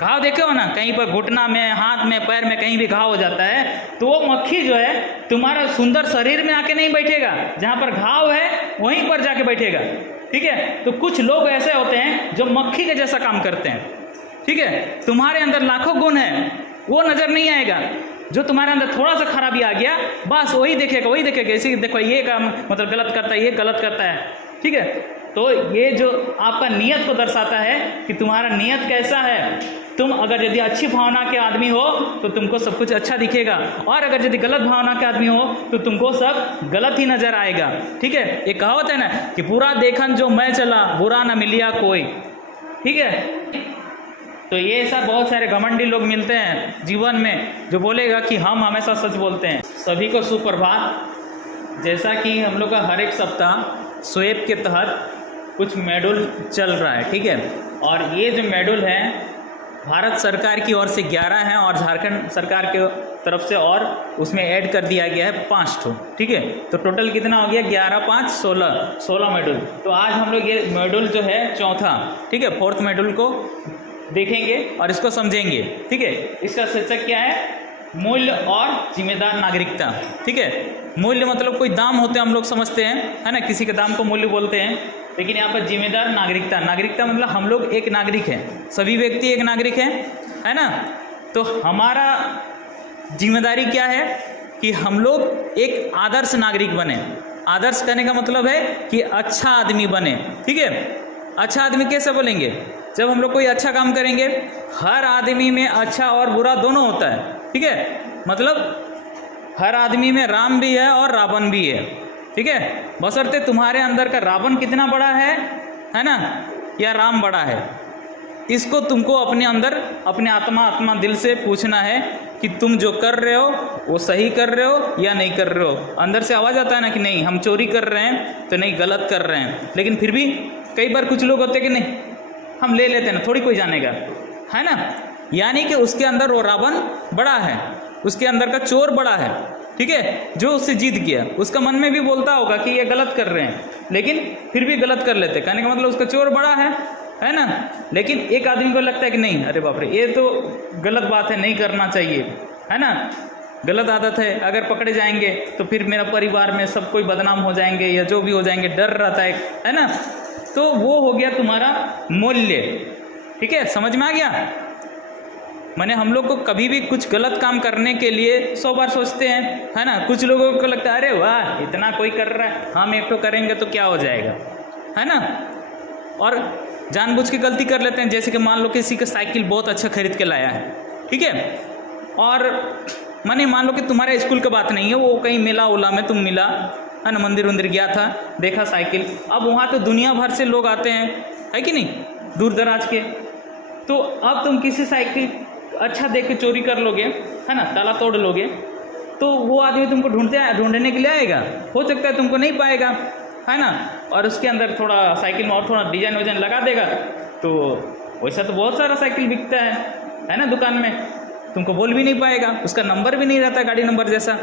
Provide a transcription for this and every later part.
घाव देखे हो ना, कहीं पर घुटना में, हाथ में, पैर में कहीं भी घाव हो जाता है तो वो मक्खी जो है तुम्हारा सुंदर शरीर में आके नहीं बैठेगा, जहाँ पर घाव है वहीं पर जाके बैठेगा। ठीक है, तो कुछ लोग ऐसे होते हैं जो मक्खी के जैसा काम करते हैं। ठीक है, तुम्हारे अंदर लाखों गुण है, वो नज़र नहीं आएगा। जो तुम्हारे अंदर थोड़ा सा खराबी आ गया बस वही देखेगा, इसी देखो ये काम मतलब गलत करता है, ये गलत करता है। ठीक है, तो ये जो आपका नियत को दर्शाता है कि तुम्हारा नियत कैसा है। तुम अगर यदि अच्छी भावना के आदमी हो तो तुमको सब कुछ अच्छा दिखेगा, और अगर यदि गलत भावना के आदमी हो तो तुमको सब गलत ही नजर आएगा। ठीक है, एक कहावत है ना कि बुरा देखन जो मैं चला, बुरा ना मिलिया कोई। ठीक है, तो ये ऐसा बहुत सारे घमंडी लोग मिलते हैं जीवन में जो बोलेगा कि हम हमेशा सच बोलते हैं। सभी को सुप्रभात। जैसा कि हम लोग का हर एक सप्ताह स्वेप के तहत कुछ मॉड्यूल चल रहा है। ठीक है, और ये जो मॉड्यूल है भारत सरकार की ओर से 11 हैं और झारखंड सरकार के तरफ से और उसमें ऐड कर दिया गया है 5 ठो। ठीक है, तो टोटल कितना हो गया 11 5 16 मॉड्यूल। तो आज हम लोग ये मॉड्यूल जो है चौथा, ठीक है, 4th मॉड्यूल को देखेंगे और इसको समझेंगे। ठीक है, इसका शीर्षक क्या है, मूल्य और जिम्मेदार नागरिकता। ठीक है, मूल्य मतलब कोई दाम होते हैं, हम लोग समझते हैं, है ना, किसी के दाम को मूल्य बोलते हैं। लेकिन यहाँ पर जिम्मेदार नागरिकता, नागरिकता मतलब हम लोग एक नागरिक हैं, सभी व्यक्ति एक नागरिक हैं, है ना। तो हमारा जिम्मेदारी क्या है कि हम लोग एक आदर्श नागरिक बने। आदर्श कहने का मतलब है कि अच्छा आदमी बने। ठीक है, अच्छा आदमी कैसे बोलेंगे, जब हम लोग कोई अच्छा काम करेंगे। हर आदमी में अच्छा और बुरा दोनों होता है। ठीक है, मतलब हर आदमी में राम भी है और रावण भी है। ठीक है, बशर्ते तुम्हारे अंदर का रावण कितना बड़ा है ना, या राम बड़ा है, इसको तुमको अपने अंदर अपने आत्मा दिल से पूछना है कि तुम जो कर रहे हो वो सही कर रहे हो या नहीं कर रहे हो। अंदर से आवाज़ आता है ना कि नहीं हम चोरी कर रहे हैं तो नहीं, गलत कर रहे हैं। लेकिन फिर भी कई बार कुछ लोग होते हैं कि नहीं हम ले लेते हैं ना, थोड़ी कोई जानेगा, है ना। यानी कि उसके अंदर वो रावण बड़ा है, उसके अंदर का चोर बड़ा है। ठीक है, जो उससे जीत गया उसका मन में भी बोलता होगा कि ये गलत कर रहे हैं, लेकिन फिर भी गलत कर लेते। कहने का मतलब उसका चोर बड़ा है ना। लेकिन एक आदमी को लगता है कि नहीं अरे बाप रे ये तो गलत बात है, नहीं करना चाहिए, है ना, गलत आदत है, अगर पकड़े जाएंगे तो फिर मेरा परिवार में सब कोई बदनाम हो जाएंगे या जो भी हो जाएंगे, डर रहता है ना। तो वो हो गया तुम्हारा मूल्य। ठीक है, समझ में आ गया। माने हम लोग को कभी भी कुछ गलत काम करने के लिए 100 बार सोचते हैं, है ना। कुछ लोगों को लगता है अरे वाह इतना कोई कर रहा है, हम एक तो करेंगे तो क्या हो जाएगा, है ना। और जानबूझ के गलती कर लेते हैं। जैसे कि मान लो किसी का साइकिल बहुत अच्छा खरीद के लाया है, ठीक है, और माने मान लो कि तुम्हारे स्कूल का बात नहीं है, वो कहीं मेला उला में तुम मिला, है ना, मंदिर वंदिर गया था, देखा साइकिल। अब वहाँ तो दुनिया भर से लोग आते हैं, है कि नहीं, दूर दराज के। तो अब तुम किसी साइकिल अच्छा देख के चोरी कर लोगे, है ना, ताला तोड़ लोगे, तो वो आदमी तुमको ढूंढने के लिए आएगा, हो सकता है तुमको नहीं पाएगा, है ना। और उसके अंदर थोड़ा साइकिल में और थोड़ा डिजाइन विजाइन लगा देगा, तो वैसा तो बहुत सारा साइकिल बिकता है ना दुकान में, तुमको बोल भी नहीं पाएगा, उसका नंबर भी नहीं रहता, गाड़ी नंबर जैसा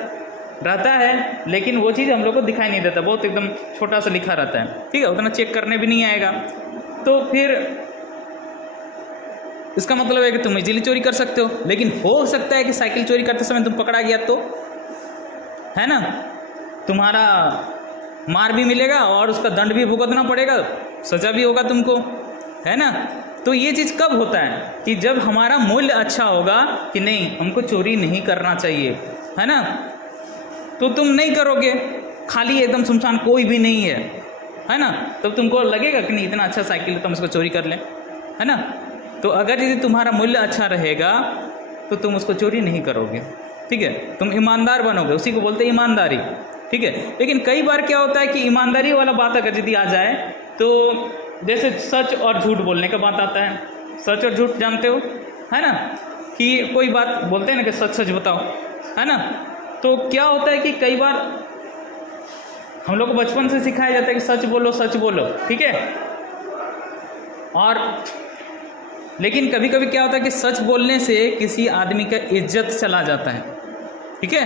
रहता है, लेकिन वो चीज़ हम लोग को दिखाई नहीं देता, बहुत एकदम छोटा सा लिखा रहता है। ठीक है, उतना चेक करने भी नहीं आएगा। तो फिर इसका मतलब है कि तुम इजीली चोरी कर सकते हो। लेकिन हो सकता है कि साइकिल चोरी करते समय तुम पकड़ा गया तो, है ना, तुम्हारा मार भी मिलेगा और उसका दंड भी भुगतना पड़ेगा, सजा भी होगा तुमको, है ना। तो ये चीज़ कब होता है कि जब हमारा मूल्य अच्छा होगा कि नहीं हमको चोरी नहीं करना चाहिए, है ना। तो तुम नहीं करोगे, खाली एकदम सुनसान कोई भी नहीं है ना, तब तुमको लगेगा कि नहीं इतना अच्छा साइकिल है, तुम इसको चोरी कर लें, है ना। तो अगर यदि तुम्हारा मूल्य अच्छा रहेगा तो तुम उसको चोरी नहीं करोगे। ठीक है, तुम ईमानदार बनोगे, उसी को बोलते हैं ईमानदारी। ठीक है, लेकिन कई बार क्या होता है कि ईमानदारी वाला बात अगर यदि आ जाए तो जैसे सच और झूठ बोलने का बात आता है। सच और झूठ जानते हो, है ना, कि कोई बात बोलते हैं ना कि सच सच बताओ, है ना। तो क्या होता है कि कई बार हम लोग को बचपन से सिखाया जाता है कि सच बोलो सच बोलो, ठीक है। और लेकिन कभी कभी क्या होता है कि सच बोलने से किसी आदमी का इज्जत चला जाता है। ठीक है,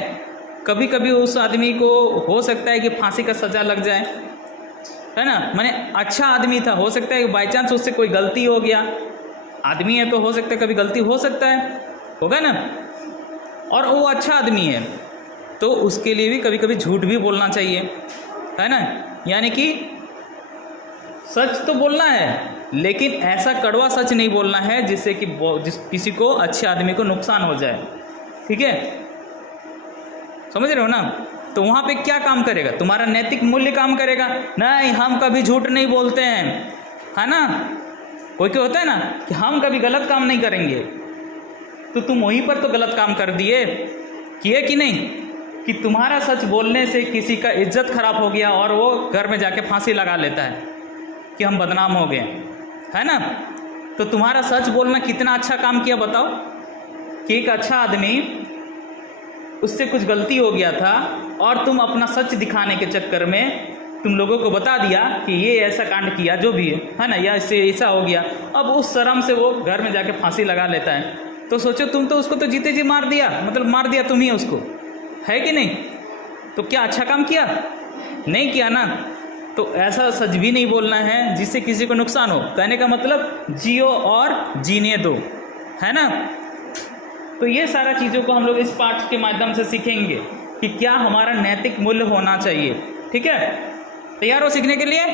कभी कभी उस आदमी को हो सकता है कि फांसी का सजा लग जाए, है ना। माने अच्छा आदमी था, हो सकता है कि बाई चांस उससे कोई गलती हो गया, आदमी है तो हो सकता है कभी गलती हो सकता है, होगा ना, और वो अच्छा आदमी है तो उसके लिए भी कभी कभी झूठ भी बोलना चाहिए, है ना। यानी कि सच तो बोलना है लेकिन ऐसा कड़वा सच नहीं बोलना है जिससे कि किसी को, अच्छे आदमी को नुकसान हो जाए, ठीक है, समझ रहे हो ना। तो वहाँ पे क्या काम करेगा, तुम्हारा नैतिक मूल्य काम करेगा। नहीं, हम कभी झूठ नहीं बोलते हैं, है ना। कोई क्या होता है ना कि हम कभी गलत काम नहीं करेंगे, तो तुम वहीं पर तो गलत काम कर दिए, किए कि नहीं, कि तुम्हारा सच बोलने से किसी का इज्जत खराब हो गया और वो घर में जाके फांसी लगा लेता है कि हम बदनाम हो गए, है ना। तो तुम्हारा सच बोलना कितना अच्छा काम किया बताओ, कि एक अच्छा आदमी, उससे कुछ गलती हो गया था और तुम अपना सच दिखाने के चक्कर में तुम लोगों को बता दिया कि ये ऐसा कांड किया, जो भी है ना, या इससे ऐसा हो गया। अब उस शर्म से वो घर में जाके फांसी लगा लेता है, तो सोचो तुम तो उसको तो जीते जी मार दिया, मतलब मार दिया तुम ही उसको, है कि नहीं। तो क्या अच्छा काम किया, नहीं किया ना। तो ऐसा सच भी नहीं बोलना है जिससे किसी को नुकसान हो। कहने का मतलब जियो और जीने दो, है ना। तो ये सारा चीज़ों को हम लोग इस पाठ के माध्यम से सीखेंगे कि क्या हमारा नैतिक मूल्य होना चाहिए, ठीक है। तैयार हो सीखने के लिए।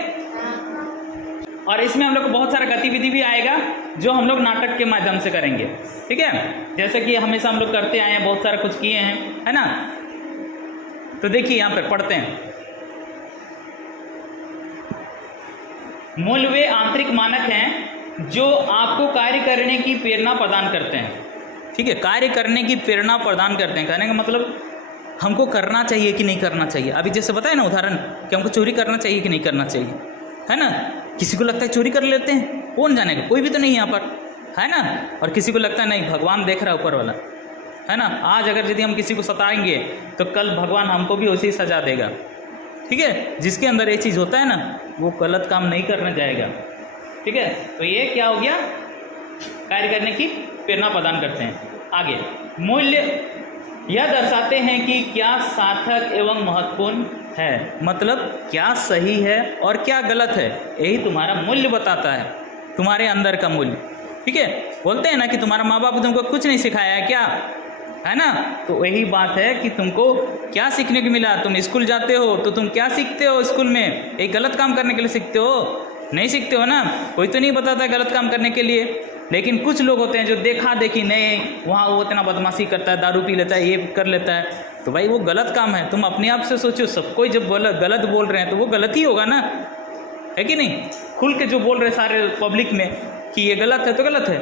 और इसमें हम लोग को बहुत सारा गतिविधि भी आएगा जो हम लोग नाटक के माध्यम से करेंगे, ठीक है। जैसे कि हमेशा हम लोग करते आए हैं, बहुत सारा कुछ किए हैं, है ना। तो देखिए यहाँ पे पढ़ते हैं, मूल्य वे आंतरिक मानक हैं जो आपको कार्य करने की प्रेरणा प्रदान करते हैं, ठीक है। कार्य करने की प्रेरणा प्रदान करते हैं, कहने का मतलब हमको करना चाहिए कि नहीं करना चाहिए। अभी जैसे बताए ना उदाहरण कि हमको चोरी करना चाहिए कि नहीं करना चाहिए, है ना। किसी को लगता है चोरी कर लेते हैं, कौन जानेगा, कोई भी तो नहीं यहाँ पर, है ना। और किसी को लगता है नहीं, भगवान देख रहा है ऊपर वाला, है ना। आज अगर यदि हम किसी को सताएंगे तो कल भगवान हमको भी वैसे ही सजा देगा, ठीक है। जिसके अंदर ये चीज़ होता है ना, वो गलत काम नहीं करने जाएगा, ठीक है। तो ये क्या हो गया, कार्य करने की प्रेरणा प्रदान करते हैं। आगे, मूल्य यह दर्शाते हैं कि क्या सार्थक एवं महत्वपूर्ण है, मतलब क्या सही है और क्या गलत है, यही तुम्हारा मूल्य बताता है, तुम्हारे अंदर का मूल्य, ठीक है। बोलते हैं ना कि तुम्हारा माँ बाप तुमको कुछ नहीं सिखाया है क्या, है ना। तो यही बात है कि तुमको क्या सीखने को मिला। तुम स्कूल जाते हो तो तुम क्या सीखते हो स्कूल में, एक गलत काम करने के लिए सीखते हो, नहीं सीखते हो ना। कोई तो नहीं बताता गलत काम करने के लिए, लेकिन कुछ लोग होते हैं जो देखा देखी, नहीं वहाँ वो इतना बदमाशी करता है, दारू पी लेता है, ये कर लेता है, तो भाई वो गलत काम है। तुम अपने आप से सोचो, सब कोई जब गलत बोल रहे हैं तो वो गलत ही होगा ना, है कि नहीं। खुल के जो बोल रहे सारे पब्लिक में कि ये गलत है तो गलत है,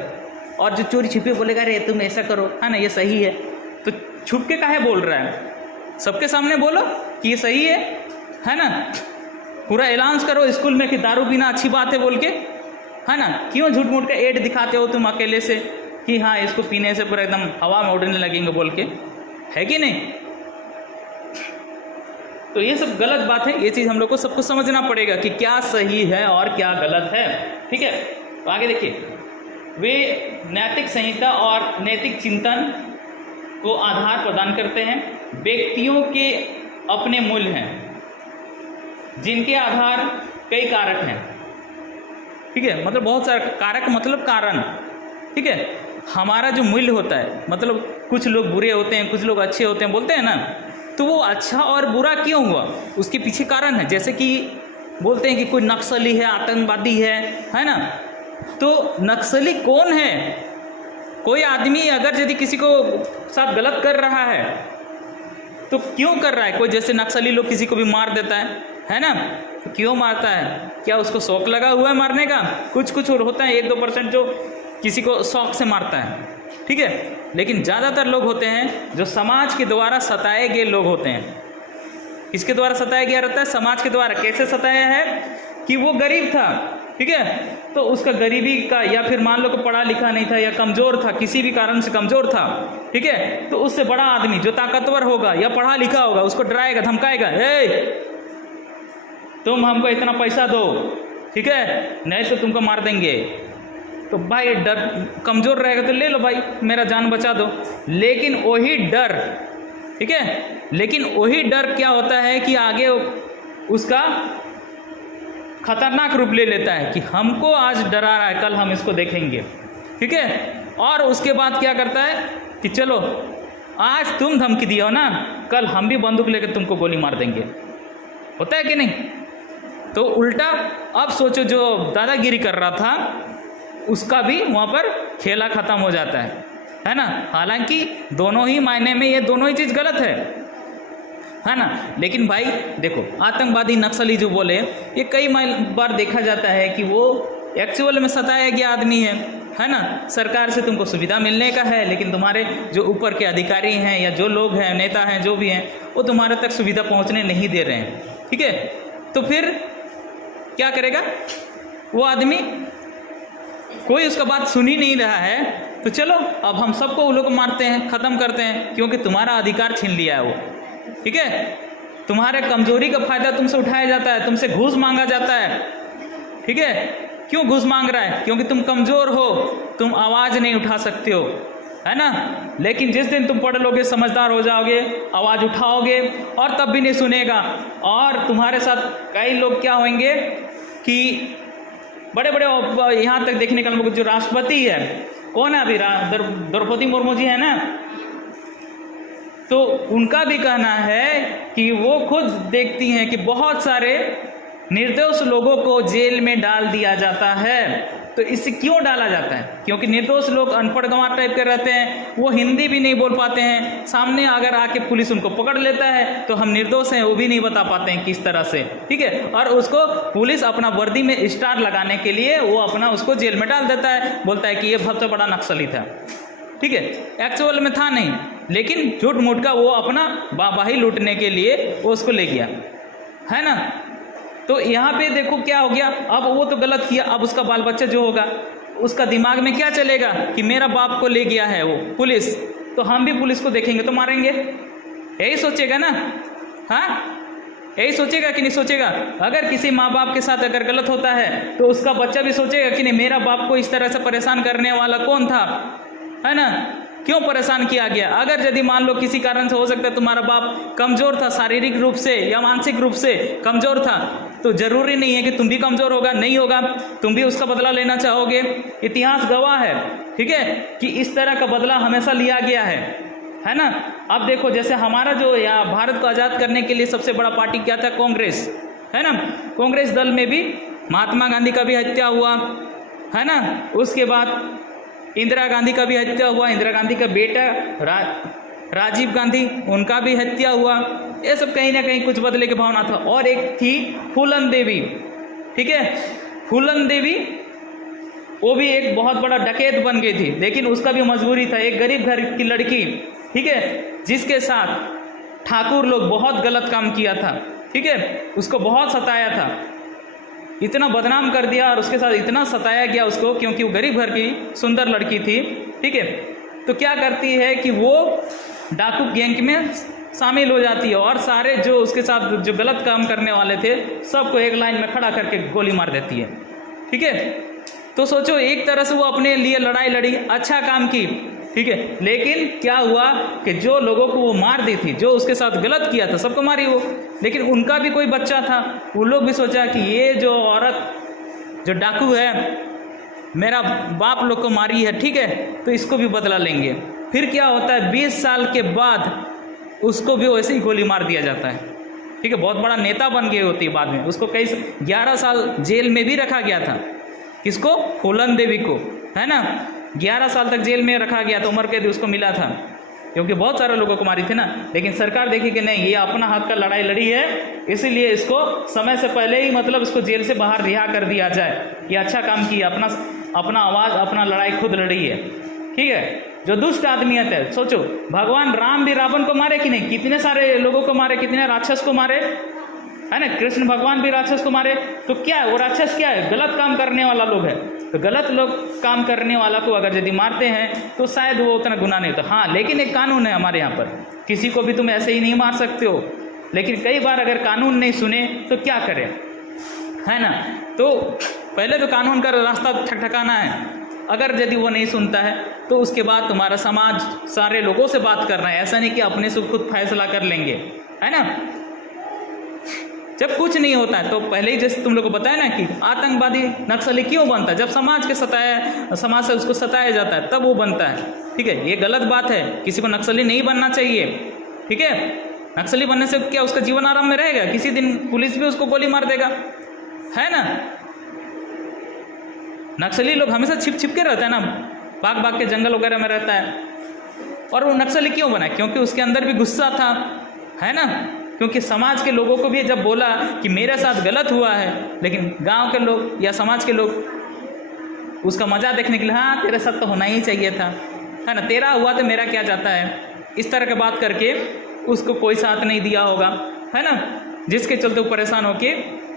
और जो चोरी छिपे बोलेगा रे तुम ऐसा करो, है ना, ये सही है, तो छुप के काहे बोल रहा है, सबके सामने बोलो कि ये सही है ना। पूरा ऐलान करो स्कूल में कि दारू पीना अच्छी बात है बोल के, है ना। क्यों झूठ मूठ का एड दिखाते हो तुम अकेले से कि हाँ इसको पीने से पूरा एकदम हवा में उड़ने लगेंगे बोल के, है कि नहीं। तो ये सब गलत बात है, ये चीज़ हम लोग को सबको समझना पड़ेगा कि क्या सही है और क्या गलत है, ठीक है। तो आगे देखिए, वे नैतिक संहिता और नैतिक चिंतन को आधार प्रदान करते हैं। व्यक्तियों के अपने मूल्य हैं जिनके आधार कई कारक हैं, ठीक है। मतलब बहुत सारे कारक, मतलब कारण, ठीक है। हमारा जो मूल्य होता है, मतलब कुछ लोग बुरे होते हैं, कुछ लोग अच्छे होते हैं, बोलते हैं ना। तो वो अच्छा और बुरा क्यों हुआ, उसके पीछे कारण है। जैसे कि बोलते हैं कि कोई नक्सली है, आतंकवादी है ना। तो नक्सली कौन है, कोई आदमी अगर यदि किसी को साथ गलत कर रहा है तो क्यों कर रहा है। कोई जैसे नक्सली लोग किसी को भी मार देता है ना, तो क्यों मारता है, क्या उसको शौक लगा हुआ है मारने का। कुछ होता है 1-2% जो किसी को शौक से मारता है, ठीक है। लेकिन ज़्यादातर लोग होते हैं जो समाज के द्वारा सताए गए लोग होते हैं। किसके द्वारा सताया गया रहता है, समाज के द्वारा। कैसे सताया है कि वो गरीब था, ठीक है, तो उसका गरीबी का, या फिर मान लो कि पढ़ा लिखा नहीं था या कमज़ोर था, किसी भी कारण से कमज़ोर था, ठीक है, तो उससे बड़ा आदमी जो ताकतवर होगा या पढ़ा लिखा होगा उसको डराएगा, धमकाएगा, तुम हमको इतना पैसा दो, ठीक है, नहीं तो तुमको मार देंगे। तो भाई डर, कमज़ोर रहेगा तो ले लो भाई, मेरा जान बचा दो। लेकिन वही डर, ठीक है, लेकिन वही डर क्या होता है कि आगे उसका खतरनाक रूप ले लेता है कि हमको आज डरा रहा है, कल हम इसको देखेंगे, ठीक है। और उसके बाद क्या करता है कि चलो आज तुम धमकी दिया हो ना, कल हम भी बंदूक लेकर तुमको गोली मार देंगे। होता है कि नहीं? तो उल्टा अब सोचो, जो दादागिरी कर रहा था उसका भी वहाँ पर खेला ख़त्म हो जाता है ना। हालांकि दोनों ही मायने में ये दोनों ही चीज़ गलत है ना। लेकिन भाई देखो, आतंकवादी नक्सली जो बोले, ये कई बार देखा जाता है कि वो एक्चुअल में सताया गया आदमी है ना। सरकार से तुमको सुविधा मिलने का है, लेकिन तुम्हारे जो ऊपर के अधिकारी हैं या जो लोग हैं, नेता हैं, जो भी हैं, वो तुम्हारे तक सुविधा पहुंचने नहीं दे रहे हैं। ठीक है, तो फिर क्या करेगा वो आदमी? कोई उसका बात सुन ही नहीं रहा है, तो चलो अब हम सबको वो लोग मारते हैं, ख़त्म करते हैं, क्योंकि तुम्हारा अधिकार छीन लिया है वो। ठीक है, तुम्हारे कमजोरी का फायदा तुमसे उठाया जाता है, तुमसे घूस मांगा जाता है। ठीक है, क्यों घूस मांग रहा है? क्योंकि तुम कमज़ोर हो, तुम आवाज़ नहीं उठा सकते हो, है ना। लेकिन जिस दिन तुम पढ़ लोगे, समझदार हो जाओगे, आवाज़ उठाओगे, और तब भी नहीं सुनेगा। और तुम्हारे साथ कई लोग क्या होंगे कि बड़े बड़े, यहाँ तक देखने का लोग, जो राष्ट्रपति है, कौन है अभी, द्रौपदी मुर्मू जी है ना, तो उनका भी कहना है कि वो खुद देखती हैं कि बहुत सारे निर्दोष लोगों को जेल में डाल दिया जाता है। तो इससे क्यों डाला जाता है? क्योंकि निर्दोष लोग अनपढ़ गंवार टाइप के रहते हैं, वो हिंदी भी नहीं बोल पाते हैं, सामने अगर आके पुलिस उनको पकड़ लेता है तो हम निर्दोष हैं वो भी नहीं बता पाते हैं किस तरह से। ठीक है, और उसको पुलिस अपना वर्दी में स्टार लगाने के लिए वो अपना उसको जेल में डाल देता है, बोलता है कि ये सबसे बड़ा नक्सली था। ठीक है, एक्चुअल में था नहीं, लेकिन झूठ मूठ का वो अपना वाहवाही लूटने के लिए वो उसको ले गया, है ना। तो यहाँ पे देखो क्या हो गया, अब वो तो गलत किया, अब उसका बाल बच्चा जो होगा उसका दिमाग में क्या चलेगा कि मेरा बाप को ले गया है वो पुलिस, तो हम भी पुलिस को देखेंगे तो मारेंगे, यही सोचेगा ना। हाँ, यही सोचेगा कि नहीं सोचेगा? अगर किसी माँ बाप के साथ अगर गलत होता है तो उसका बच्चा भी सोचेगा कि नहीं, मेरा बाप को इस तरह से परेशान करने वाला कौन था, है ना, क्यों परेशान किया गया। अगर यदि मान लो किसी कारण से हो सकता है तुम्हारा बाप कमज़ोर था, शारीरिक रूप से या मानसिक रूप से कमज़ोर था, तो ज़रूरी नहीं है कि तुम भी कमज़ोर होगा, नहीं होगा, तुम भी उसका बदला लेना चाहोगे। इतिहास गवाह है, ठीक है, कि इस तरह का बदला हमेशा लिया गया है ना। अब देखो, जैसे हमारा जो यहाँ भारत को आज़ाद करने के लिए सबसे बड़ा पार्टी क्या था? कांग्रेस, है ना। कांग्रेस दल में भी महात्मा गांधी का भी हत्या हुआ, है ना। उसके बाद इंदिरा गांधी का भी हत्या हुआ, इंदिरा गांधी का बेटा राजीव गांधी, उनका भी हत्या हुआ। ये सब कहीं ना कहीं कुछ बदले की भावना था। और एक थी फूलन देवी, ठीक है, फूलन देवी, वो भी एक बहुत बड़ा डकैत बन गई थी, लेकिन उसका भी मजबूरी था। एक गरीब घर की लड़की, ठीक है, जिसके साथ ठाकुर लोग बहुत गलत काम किया था, ठीक है, उसको बहुत सताया था, इतना बदनाम कर दिया और उसके साथ इतना सताया गया उसको, क्योंकि वो गरीब घर की सुंदर लड़की थी, ठीक है। तो क्या करती है कि वो डाकू गैंग में शामिल हो जाती है और सारे जो उसके साथ जो गलत काम करने वाले थे सबको एक लाइन में खड़ा करके गोली मार देती है, ठीक है। तो सोचो, एक तरह से वो अपने लिए लड़ाई लड़ी, अच्छा काम की, ठीक है, लेकिन क्या हुआ कि जो लोगों को वो मार दी थी, जो उसके साथ गलत किया था, सबको मारी वो, लेकिन उनका भी कोई बच्चा था। वो लोग भी सोचा कि ये जो औरत जो डाकू है मेरा बाप लोग को मारी है, ठीक है, तो इसको भी बदला लेंगे। फिर क्या होता है, 20 साल के बाद उसको भी वैसे ही गोली मार दिया जाता है, ठीक है। बहुत बड़ा नेता बन गई होती है बाद में, उसको कई 11 साल जेल में भी रखा गया था। किसको? फूलन देवी को, है ना। 11 साल तक जेल में रखा गया, तो उम्र कैद उसको मिला था, क्योंकि बहुत सारे लोगों को मारी थी ना। लेकिन सरकार देखी कि नहीं, ये अपना हक का लड़ाई लड़ी है, इसीलिए इसको समय से पहले ही मतलब इसको जेल से बाहर रिहा कर दिया जाए। ये अच्छा काम किया, अपना आवाज़, अपना लड़ाई खुद लड़ी है, ठीक है। जो दुष्ट आदमियत है, सोचो, भगवान राम भी रावण को मारे कि नहीं, कितने सारे लोगों को मारे, कितने राक्षस को मारे, है ना। कृष्ण भगवान भी राक्षस को मारे, तो क्या है वो राक्षस? क्या है? गलत काम करने वाला लोग है। तो गलत लोग काम करने वाला को अगर यदि मारते हैं तो शायद वो उतना गुनाह नहीं होता। हाँ, लेकिन एक कानून है हमारे यहाँ पर, किसी को भी तुम ऐसे ही नहीं मार सकते हो। लेकिन कई बार अगर कानून नहीं सुने तो क्या करें, है ना। तो पहले तो कानून का रास्ता ठकठकाना है, अगर यदि वो नहीं सुनता है तो उसके बाद तुम्हारा समाज सारे लोगों से बात करना है। ऐसा नहीं कि अपने से खुद फैसला कर लेंगे, है ना। जब कुछ नहीं होता है तो पहले ही जैसे तुम लोग को बताया ना कि आतंकवादी नक्सली क्यों बनता है, जब समाज से उसको सताया जाता है तब वो बनता है। ठीक है, ये गलत बात है, किसी को नक्सली नहीं बनना चाहिए। ठीक है, नक्सली बनने से क्या उसका जीवन आराम में रहेगा? किसी दिन पुलिस भी उसको गोली मार देगा, है ना। नक्सली लोग हमेशा छिप के रहता है ना, भाग के जंगल वगैरह में रहता है। और वो नक्सली क्यों बना? क्योंकि उसके अंदर भी गुस्सा था, है ना। क्योंकि समाज के लोगों को भी जब बोला कि मेरे साथ गलत हुआ है, लेकिन गांव के लोग या समाज के लोग उसका मजा देखने के लिए, हाँ तेरे साथ तो होना ही चाहिए था, है ना, तेरा हुआ तो मेरा क्या जाता है, इस तरह की बात करके उसको कोई साथ नहीं दिया होगा, है ना, जिसके चलते वो परेशान होके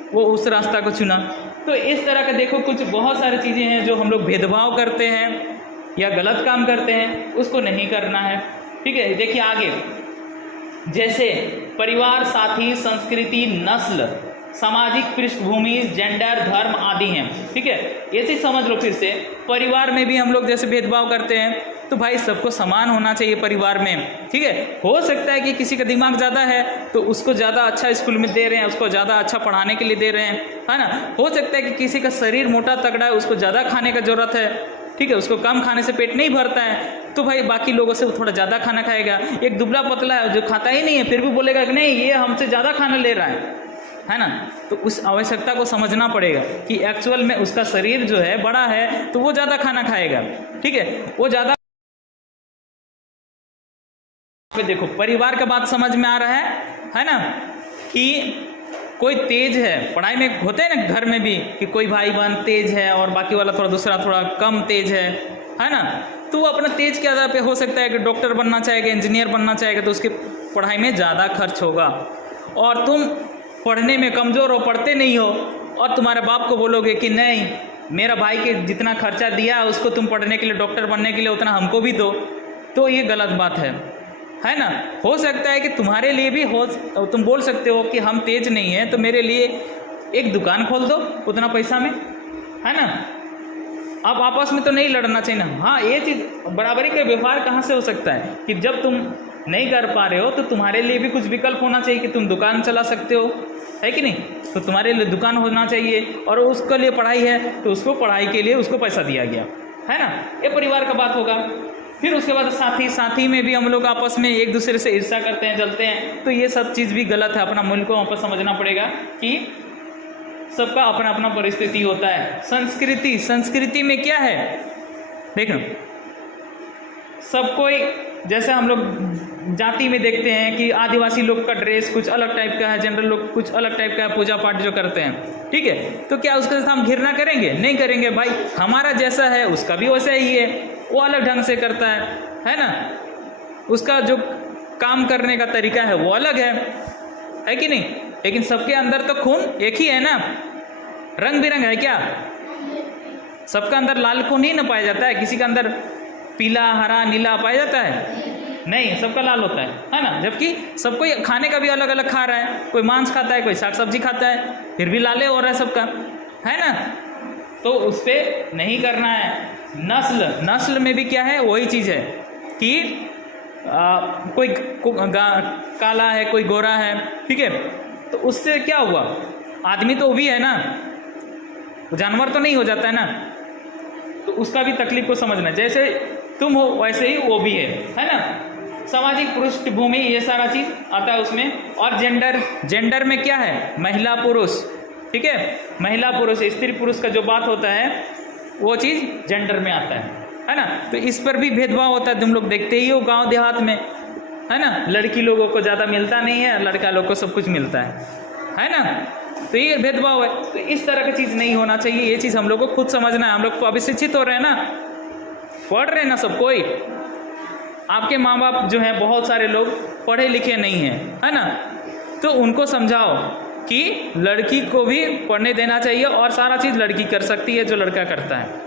वो उस रास्ता को चुना। तो इस तरह का देखो कुछ बहुत सारी चीज़ें हैं जो हम लोग भेदभाव करते हैं या गलत काम करते हैं, उसको नहीं करना है। ठीक है, देखिए आगे, जैसे परिवार, साथी, संस्कृति, नस्ल, सामाजिक पृष्ठभूमि, जेंडर, धर्म आदि हैं। ठीक है, ऐसे समझ लो। फिर से परिवार में भी हम लोग जैसे भेदभाव करते हैं, तो भाई सबको समान होना चाहिए परिवार में। ठीक है, हो सकता है कि किसी का दिमाग ज़्यादा है तो उसको ज़्यादा अच्छा स्कूल में दे रहे हैं, उसको ज़्यादा अच्छा पढ़ाने के लिए दे रहे हैं, है ना। हो सकता है कि किसी का शरीर मोटा तगड़ा है, उसको ज़्यादा खाने का ज़रूरत है। ठीक है, उसको कम खाने से पेट नहीं भरता है, तो भाई बाकी लोगों से वो थोड़ा ज़्यादा खाना खाएगा। एक दुबला पतला है जो खाता ही नहीं है, फिर भी बोलेगा कि नहीं ये हमसे ज़्यादा खाना ले रहा है ना। तो उस आवश्यकता को समझना पड़ेगा कि एक्चुअल में उसका शरीर जो है बड़ा है तो वो ज़्यादा खाना खाएगा। ठीक है, वो ज़्यादा। देखो परिवार का बात समझ में आ रहा है ना, कि कोई तेज है, पढ़ाई में होते हैं ना घर में भी कि कोई भाई बहन तेज है और बाकी वाला दूसरा थोड़ा कम तेज है ना। तो वो अपना तेज के आधार पे हो सकता है कि डॉक्टर बनना चाहेगा, इंजीनियर बनना चाहेगा, तो उसके पढ़ाई में ज़्यादा खर्च होगा। और तुम पढ़ने में कमज़ोर हो, पढ़ते नहीं हो, और तुम्हारे बाप को बोलोगे कि नहीं मेरा भाई के जितना खर्चा दिया उसको तुम पढ़ने के लिए, डॉक्टर बनने के लिए उतना हमको भी दो, तो ये गलत बात है ना। हो सकता है कि तुम्हारे लिए भी हो, तुम बोल सकते हो कि हम तेज नहीं हैं तो मेरे लिए एक दुकान खोल दो उतना पैसा में, है ना। अब आपस में तो नहीं लड़ना चाहिए ना। हाँ, ये चीज़ बराबरी का व्यवहार कहाँ से हो सकता है कि जब तुम नहीं कर पा रहे हो तो तुम्हारे लिए भी कुछ विकल्प होना चाहिए कि तुम दुकान चला सकते हो, है कि नहीं। तो तुम्हारे लिए दुकान होना चाहिए, और उसके लिए पढ़ाई है तो उसको पढ़ाई के लिए उसको पैसा दिया गया, है ना। ये परिवार का बात होगा। फिर उसके बाद साथी में भी हम लोग आपस में एक दूसरे से ईर्ष्या करते हैं, जलते हैं, तो ये सब चीज़ भी गलत है। अपना मूल्य को वहाँ पर समझना पड़ेगा कि सबका अपना अपना परिस्थिति होता है। संस्कृति में क्या है, देखो सब कोई, जैसे हम लोग जाति में देखते हैं कि आदिवासी लोग का ड्रेस कुछ अलग टाइप का है, जनरल लोग कुछ अलग टाइप का है, पूजा पाठ जो करते हैं। ठीक है, तो क्या उसके साथ हम घृणा करेंगे? नहीं करेंगे भाई, हमारा जैसा है उसका भी वैसा ही है, वो अलग ढंग से करता है ना। उसका जो काम करने का तरीका है वो अलग है कि नहीं। लेकिन सबके अंदर तो खून एक ही है ना, रंग बिरंग है क्या? सबका अंदर लाल खून ही ना पाया जाता है, किसी का अंदर पीला, हरा, नीला पाया जाता है? नहीं, सबका लाल होता है ना। जबकि सब कोई खाने का भी अलग अलग खा रहा है, कोई मांस खाता है, कोई साग सब्जी खाता है, फिर भी लाले हो रहा है सबका, है ना। तो उस पर नहीं करना है। नस्ल में भी क्या है, वही चीज़ है कि कोई काला है, कोई गोरा है, ठीक है, तो उससे क्या हुआ, आदमी तो वो भी है ना, जानवर तो नहीं हो जाता है ना। तो उसका भी तकलीफ को समझना, जैसे तुम हो वैसे ही वो भी है ना। सामाजिक पृष्ठभूमि, ये सारा चीज़ आता है उसमें। और जेंडर में क्या है, महिला पुरुष, ठीक है, महिला पुरुष, स्त्री पुरुष का जो बात होता है वो चीज़ जेंडर में आता है ना। तो इस पर भी भेदभाव होता है, तुम लोग देखते ही हो गांव देहात में, है ना। लड़की लोगों को ज़्यादा मिलता नहीं है, लड़का लोग को सब कुछ मिलता है ना। तो ये भेदभाव है। तो इस तरह की चीज़ नहीं होना चाहिए, ये चीज़ हम लोग को खुद समझना है। हम लोग तो अभी शिक्षित हो रहे हैं ना, पढ़ रहे हैं ना सब कोई। आपके माँ बाप जो हैं बहुत सारे लोग पढ़े लिखे नहीं हैं, है ना, तो उनको समझाओ कि लड़की को भी पढ़ने देना चाहिए और सारा चीज़ लड़की कर सकती है जो लड़का करता है।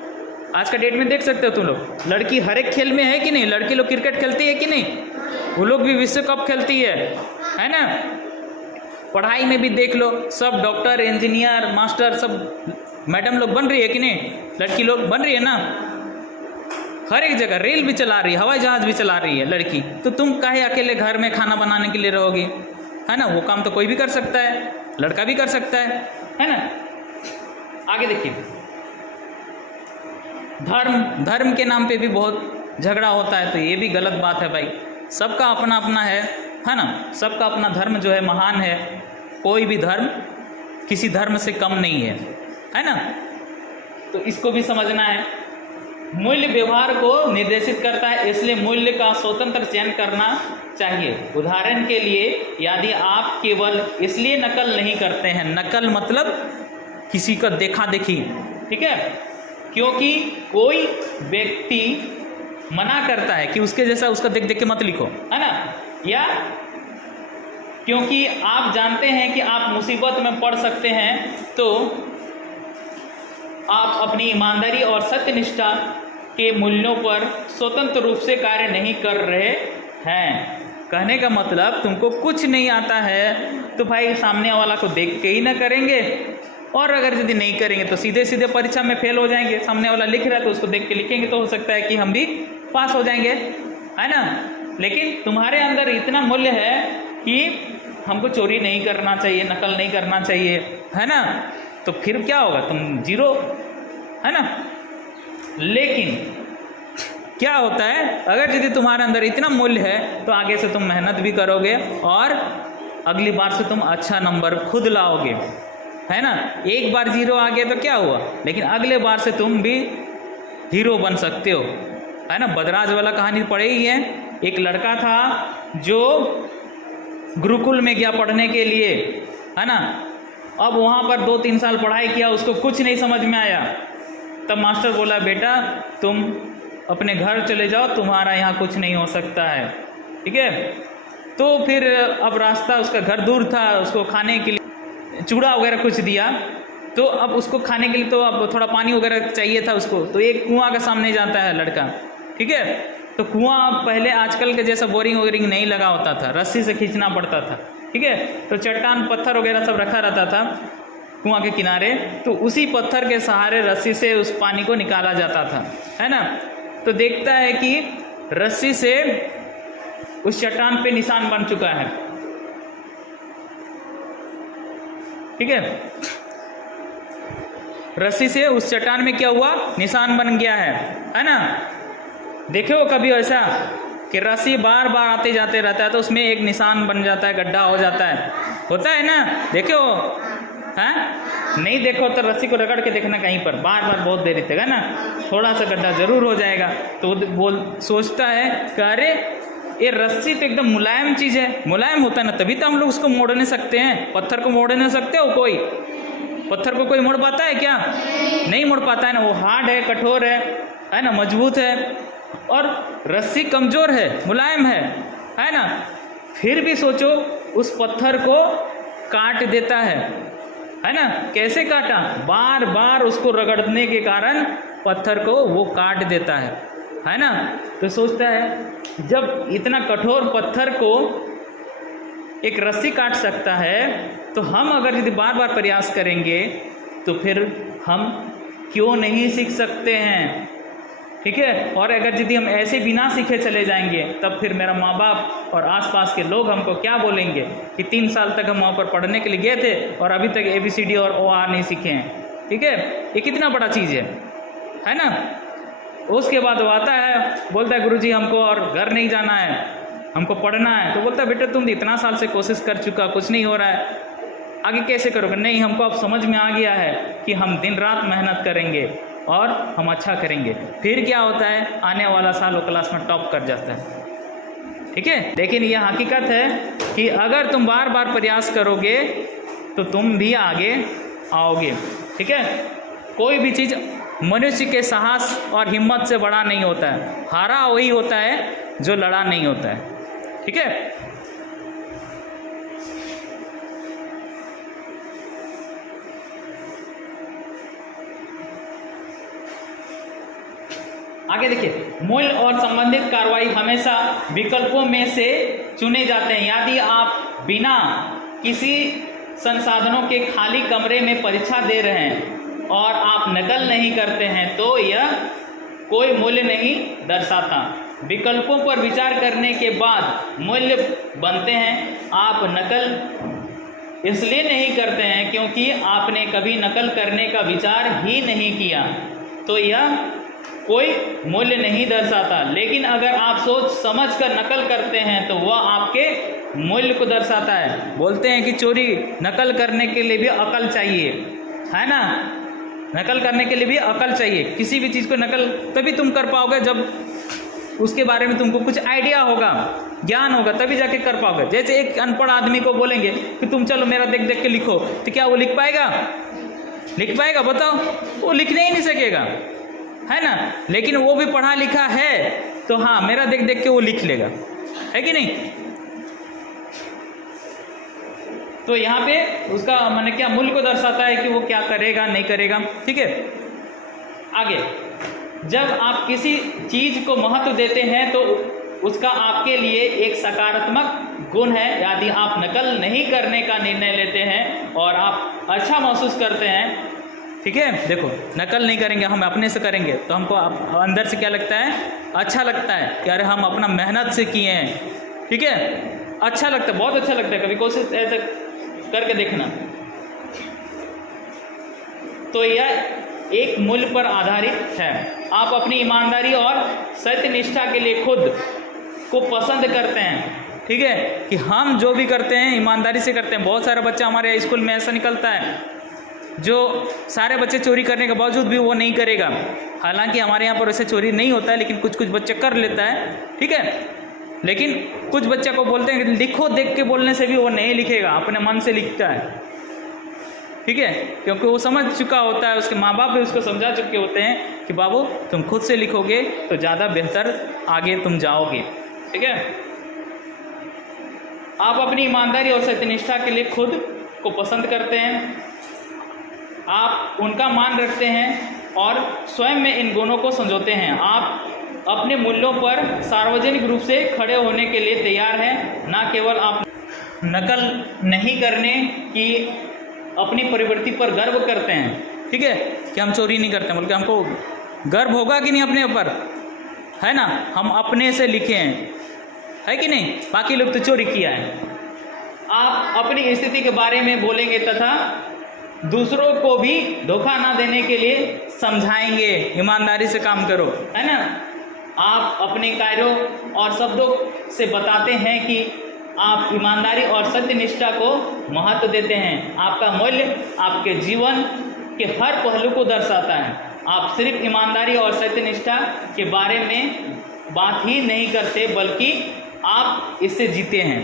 आज का डेट में देख सकते हो तुम लोग, लड़की हर एक खेल में है कि नहीं। लड़की लोग क्रिकेट खेलती है कि नहीं, वो लोग भी विश्व कप खेलती है ना। पढ़ाई में भी देख लो, सब डॉक्टर, इंजीनियर, मास्टर, सब मैडम लोग बन रही है कि नहीं, लड़की लोग बन रही है ना। हर एक जगह रेल भी चला रही है, हवाई जहाज भी चला रही है लड़की। तो तुम काहे अकेले घर में खाना बनाने के लिए रहोगे, है ना। वो काम तो कोई भी कर सकता है। लड़का भी कर सकता है ना। आगे देखिए, धर्म के नाम पे भी बहुत झगड़ा होता है, तो ये भी गलत बात है भाई। सबका अपना अपना है ना, सबका अपना धर्म जो है महान है, कोई भी धर्म किसी धर्म से कम नहीं है ना। तो इसको भी समझना है। मूल्य व्यवहार को निर्देशित करता है, इसलिए मूल्य का स्वतंत्र चयन करना चाहिए। उदाहरण के लिए यदि आप केवल इसलिए नकल नहीं करते हैं, नकल मतलब किसी का देखा देखी, ठीक है, क्योंकि कोई व्यक्ति मना करता है कि उसके जैसा उसका देख देख के मत लिखो, है ना, या क्योंकि आप जानते हैं कि आप मुसीबत में पड़ सकते हैं, तो आप अपनी ईमानदारी और सत्यनिष्ठा के मूल्यों पर स्वतंत्र रूप से कार्य नहीं कर रहे हैं। कहने का मतलब तुमको कुछ नहीं आता है तो भाई सामने वाला को देख के ही ना करेंगे, और अगर यदि नहीं करेंगे तो सीधे सीधे परीक्षा में फेल हो जाएंगे। सामने वाला लिख रहा है तो उसको देख के लिखेंगे तो हो सकता है कि हम भी पास हो जाएंगे, है ना। लेकिन तुम्हारे अंदर इतना मूल्य है कि हमको चोरी नहीं करना चाहिए, नकल नहीं करना चाहिए, है ना, तो फिर क्या होगा, तुम जीरो, है ना। लेकिन क्या होता है, अगर यदि तुम्हारे अंदर इतना मूल्य है तो आगे से तुम मेहनत भी करोगे और अगली बार से तुम अच्छा नंबर खुद लाओगे, है ना। एक बार जीरो आ गया तो क्या हुआ, लेकिन अगले बार से तुम भी हीरो बन सकते हो, है ना। बदराज वाला कहानी पढ़े ही है। एक लड़का था जो गुरुकुल में गया पढ़ने के लिए, है ना। अब वहाँ पर 2-3 साल पढ़ाई किया, उसको कुछ नहीं समझ में आया। तब मास्टर बोला, बेटा तुम अपने घर चले जाओ, तुम्हारा यहाँ कुछ नहीं हो सकता है, ठीक है। तो फिर अब रास्ता, उसका घर दूर था, उसको खाने के लिए चूड़ा वगैरह कुछ दिया, तो अब उसको खाने के लिए तो अब थोड़ा पानी वगैरह चाहिए था उसको, तो एक कुआं के सामने जाता है लड़का, ठीक है। तो कुआं पहले आजकल के जैसा बोरिंग वगैरिंग नहीं लगा होता था, रस्सी से खींचना पड़ता था, ठीक है। तो चट्टान पत्थर वगैरह सब रखा रहता था कुआं के किनारे, तो उसी पत्थर के सहारे रस्सी से उस पानी को निकाला जाता था, है ना। तो देखता है कि रस्सी से उस चट्टान पे निशान बन चुका है, ठीक है। रस्सी से उस चट्टान में क्या हुआ, निशान बन गया है ना। देखो कभी ऐसा कि रस्सी बार बार आते जाते रहता है तो उसमें एक निशान बन जाता है, गड्ढा हो जाता है, होता है ना, देखो, हैं। नहीं देखो तो रस्सी को रगड़ के देखना कहीं पर, बार बार बहुत देर तक, है ना, थोड़ा सा गड्ढा जरूर हो जाएगा। तो वो सोचता है कि अरे ये रस्सी तो एकदम मुलायम चीज़ है, मुलायम होता है ना, तभी तो हम लोग उसको मोड़ नहीं सकते हैं। पत्थर को मोड़ नहीं सकते हो, कोई पत्थर को कोई मोड़ पाता है क्या, नहीं मोड़ पाता है ना, वो हार्ड है, कठोर है ना, मजबूत है। और रस्सी कमज़ोर है, मुलायम है ना। फिर भी सोचो उस पत्थर को काट देता है ना। कैसे काटा, बार बार उसको रगड़ने के कारण पत्थर को वो काट देता है ना। तो सोचता है जब इतना कठोर पत्थर को एक रस्सी काट सकता है, तो हम अगर यदि बार बार प्रयास करेंगे तो फिर हम क्यों नहीं सीख सकते हैं, ठीक है। और अगर यदि हम ऐसे बिना सीखे चले जाएंगे तब फिर मेरा माँ बाप और आसपास के लोग हमको क्या बोलेंगे कि 3 साल तक हम वहाँ पर पढ़ने के लिए गए थे और अभी तक ABCD और OR नहीं सीखे हैं, ठीक है। ये कितना बड़ा चीज़ है ना। उसके बाद वो आता है, बोलता है गुरुजी हमको और घर नहीं जाना है, हमको पढ़ना है। तो बोलता है बेटा तुम इतना साल से कोशिश कर चुका, कुछ नहीं हो रहा है, आगे कैसे करोगे। नहीं, हमको अब समझ में आ गया है कि हम दिन रात मेहनत करेंगे और हम अच्छा करेंगे। फिर क्या होता है, आने वाला साल वो क्लास में टॉप कर जाता है, ठीक है। लेकिन यह हकीकत है कि अगर तुम बार बार प्रयास करोगे तो तुम भी आगे आओगे, ठीक है। कोई भी चीज़ मनुष्य के साहस और हिम्मत से बड़ा नहीं होता है, हारा वही होता है जो लड़ा नहीं होता है, ठीक है। आगे देखिए, मूल्य और संबंधित कार्रवाई हमेशा विकल्पों में से चुने जाते हैं। यदि आप बिना किसी संसाधनों के खाली कमरे में परीक्षा दे रहे हैं और आप नकल नहीं करते हैं तो यह कोई मूल्य नहीं दर्शाता। विकल्पों पर विचार करने के बाद मूल्य बनते हैं। आप नकल इसलिए नहीं करते हैं क्योंकि आपने कभी नकल करने का विचार ही नहीं किया, तो यह कोई मूल्य नहीं दर्शाता। लेकिन अगर आप सोच समझ कर नकल करते हैं तो वह आपके मूल्य को दर्शाता है। बोलते हैं कि चोरी नकल करने के लिए भी अकल चाहिए, है ना। नकल करने के लिए भी अकल चाहिए। किसी भी चीज़ को नकल तभी तुम कर पाओगे जब उसके बारे में तुमको कुछ आइडिया होगा, ज्ञान होगा, तभी जाके कर पाओगे। जैसे एक अनपढ़ आदमी को बोलेंगे कि तुम चलो मेरा देख देख के लिखो, तो क्या वो लिख पाएगा? लिख पाएगा? बताओ, वो लिखने ही नहीं सकेगा, है ना। लेकिन वो भी पढ़ा लिखा है तो हाँ, मेरा देख देख के वो लिख लेगा, है कि नहीं। तो यहाँ पे उसका माने क्या मूल्य को दर्शाता है कि वो क्या करेगा नहीं करेगा। ठीक है, आगे, जब आप किसी चीज को महत्व देते हैं तो उसका आपके लिए एक सकारात्मक गुण है। यदि आप नकल नहीं करने का निर्णय लेते हैं और आप अच्छा महसूस करते हैं, ठीक है, देखो नकल नहीं करेंगे, हम अपने से करेंगे तो हमको अंदर से क्या लगता है? अच्छा लगता है कि अरे हम अपना मेहनत से किए हैं, ठीक है, अच्छा लगता है, बहुत अच्छा लगता है। कभी कोशिश ऐसा करके देखना। तो यह एक मूल्य पर आधारित है। आप अपनी ईमानदारी और सत्यनिष्ठा के लिए खुद को पसंद करते हैं, ठीक है, कि हम जो भी करते हैं ईमानदारी से करते हैं। बहुत सारा बच्चा हमारे स्कूल में ऐसा निकलता है जो सारे बच्चे चोरी करने के बावजूद भी वो नहीं करेगा। हालांकि हमारे यहाँ पर वैसे चोरी नहीं होता है, लेकिन कुछ कुछ बच्चे कर लेता है, ठीक है। लेकिन कुछ बच्चे को बोलते हैं कि लिखो, देख के बोलने से भी वो नहीं लिखेगा, अपने मन से लिखता है, ठीक है, क्योंकि वो समझ चुका होता है, उसके माँ बाप भी उसको समझा चुके होते हैं कि बाबू तुम खुद से लिखोगे तो ज़्यादा बेहतर आगे तुम जाओगे, ठीक है। आप अपनी ईमानदारी और सत्यनिष्ठा के लिए खुद को पसंद करते हैं, आप उनका मान रखते हैं और स्वयं में इन गुणों को संजोते हैं। आप अपने मूल्यों पर सार्वजनिक रूप से खड़े होने के लिए तैयार हैं। न केवल आप नकल नहीं करने की अपनी प्रवृत्ति पर गर्व करते हैं, ठीक है, कि हम चोरी नहीं करते, बल्कि हमको गर्व होगा कि नहीं अपने ऊपर, है ना, हम अपने से लिखे हैं, है कि नहीं, बाकी लोग तो चोरी किया है। आप अपनी स्थिति के बारे में बोलेंगे तथा दूसरों को भी धोखा ना देने के लिए समझाएंगे, ईमानदारी से काम करो, है ना। आप अपने कार्यों और शब्दों से बताते हैं कि आप ईमानदारी और सत्यनिष्ठा को महत्व देते हैं। आपका मूल्य आपके जीवन के हर पहलू को दर्शाता है। आप सिर्फ ईमानदारी और सत्यनिष्ठा के बारे में बात ही नहीं करते, बल्कि आप इससे जीते हैं,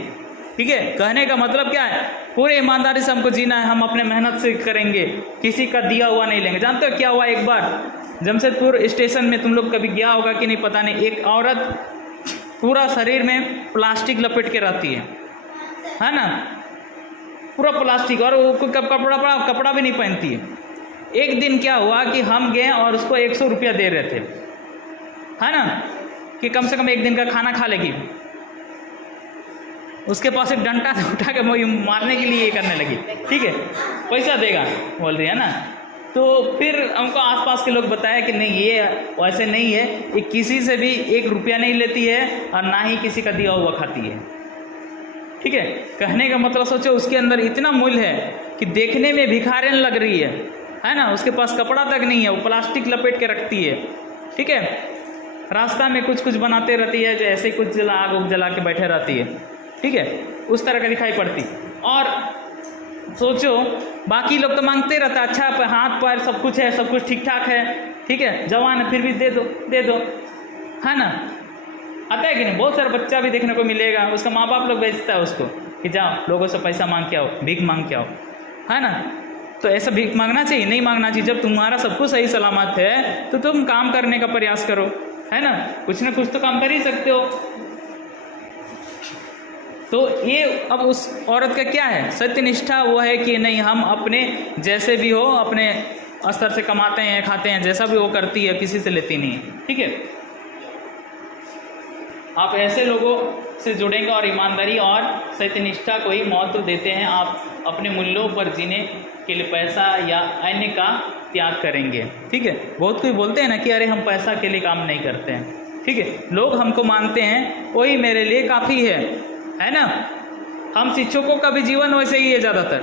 ठीक है। कहने का मतलब क्या है? पूरे ईमानदारी से हमको जीना है, हम अपने मेहनत से करेंगे, किसी का दिया हुआ नहीं लेंगे। जानते हो क्या हुआ? एक बार जमशेदपुर स्टेशन में, तुम लोग कभी गया होगा कि नहीं पता नहीं, एक औरत पूरा शरीर में प्लास्टिक लपेट के रहती है ना, पूरा प्लास्टिक, और वो कपड़ा भी नहीं पहनती है। एक दिन क्या हुआ कि हम गए और उसको 100 रुपया दे रहे थे, है ना, कि कम से कम एक दिन का खाना खा लेगी। उसके पास एक डंडा उठा के मारने के लिए ये करने लगी, ठीक है, पैसा देगा बोल रही है ना। तो फिर हमको आसपास के लोग बताया कि नहीं, ये वैसे नहीं है, ये किसी से भी 1 रुपया नहीं लेती है और ना ही किसी का दिया हुआ खाती है, ठीक है। कहने का मतलब सोचो, उसके अंदर इतना मूल्य है कि देखने में भिखारिन लग रही है ना, उसके पास कपड़ा तक नहीं है, वो प्लास्टिक लपेट के रखती है, ठीक है। रास्ता में कुछ कुछ बनाते रहती है, जैसे ही कुछ आग जला के बैठे रहती है, ठीक है, उस तरह का दिखाई पड़ती। और सोचो बाकी लोग तो मांगते रहता, अच्छा हाथ पैर सब कुछ है, सब कुछ ठीक ठाक है, ठीक है, जवान है, फिर भी दे दो, है ना। आता है कि नहीं? बहुत सारा बच्चा भी देखने को मिलेगा, उसका माँ बाप लोग भेजता है उसको कि जाओ लोगों से पैसा मांग के आओ, भीख मांग के आओ, है ना। तो ऐसा भीख मांगना चाहिए? नहीं मांगना चाहिए। जब तुम्हारा सब कुछ सही सलामत है तो तुम काम करने का प्रयास करो, है ना, कुछ ना कुछ तो काम कर ही सकते हो। तो ये अब उस औरत का क्या है? सत्यनिष्ठा वो है कि नहीं, हम अपने जैसे भी हो अपने स्तर से कमाते हैं, खाते हैं, जैसा भी वो करती है, किसी से लेती नहीं है, ठीक है। आप ऐसे लोगों से जुड़ेंगे और ईमानदारी और सत्यनिष्ठा को ही महत्व देते हैं। आप अपने मूल्यों पर जीने के लिए पैसा या अन्य का त्याग करेंगे, ठीक है। बहुत कोई बोलते हैं ना कि अरे हम पैसा के लिए काम नहीं करते हैं, ठीक है, लोग हमको मानते हैं वही मेरे लिए काफ़ी है ना। हम शिक्षकों का भी जीवन वैसे ही है ज़्यादातर।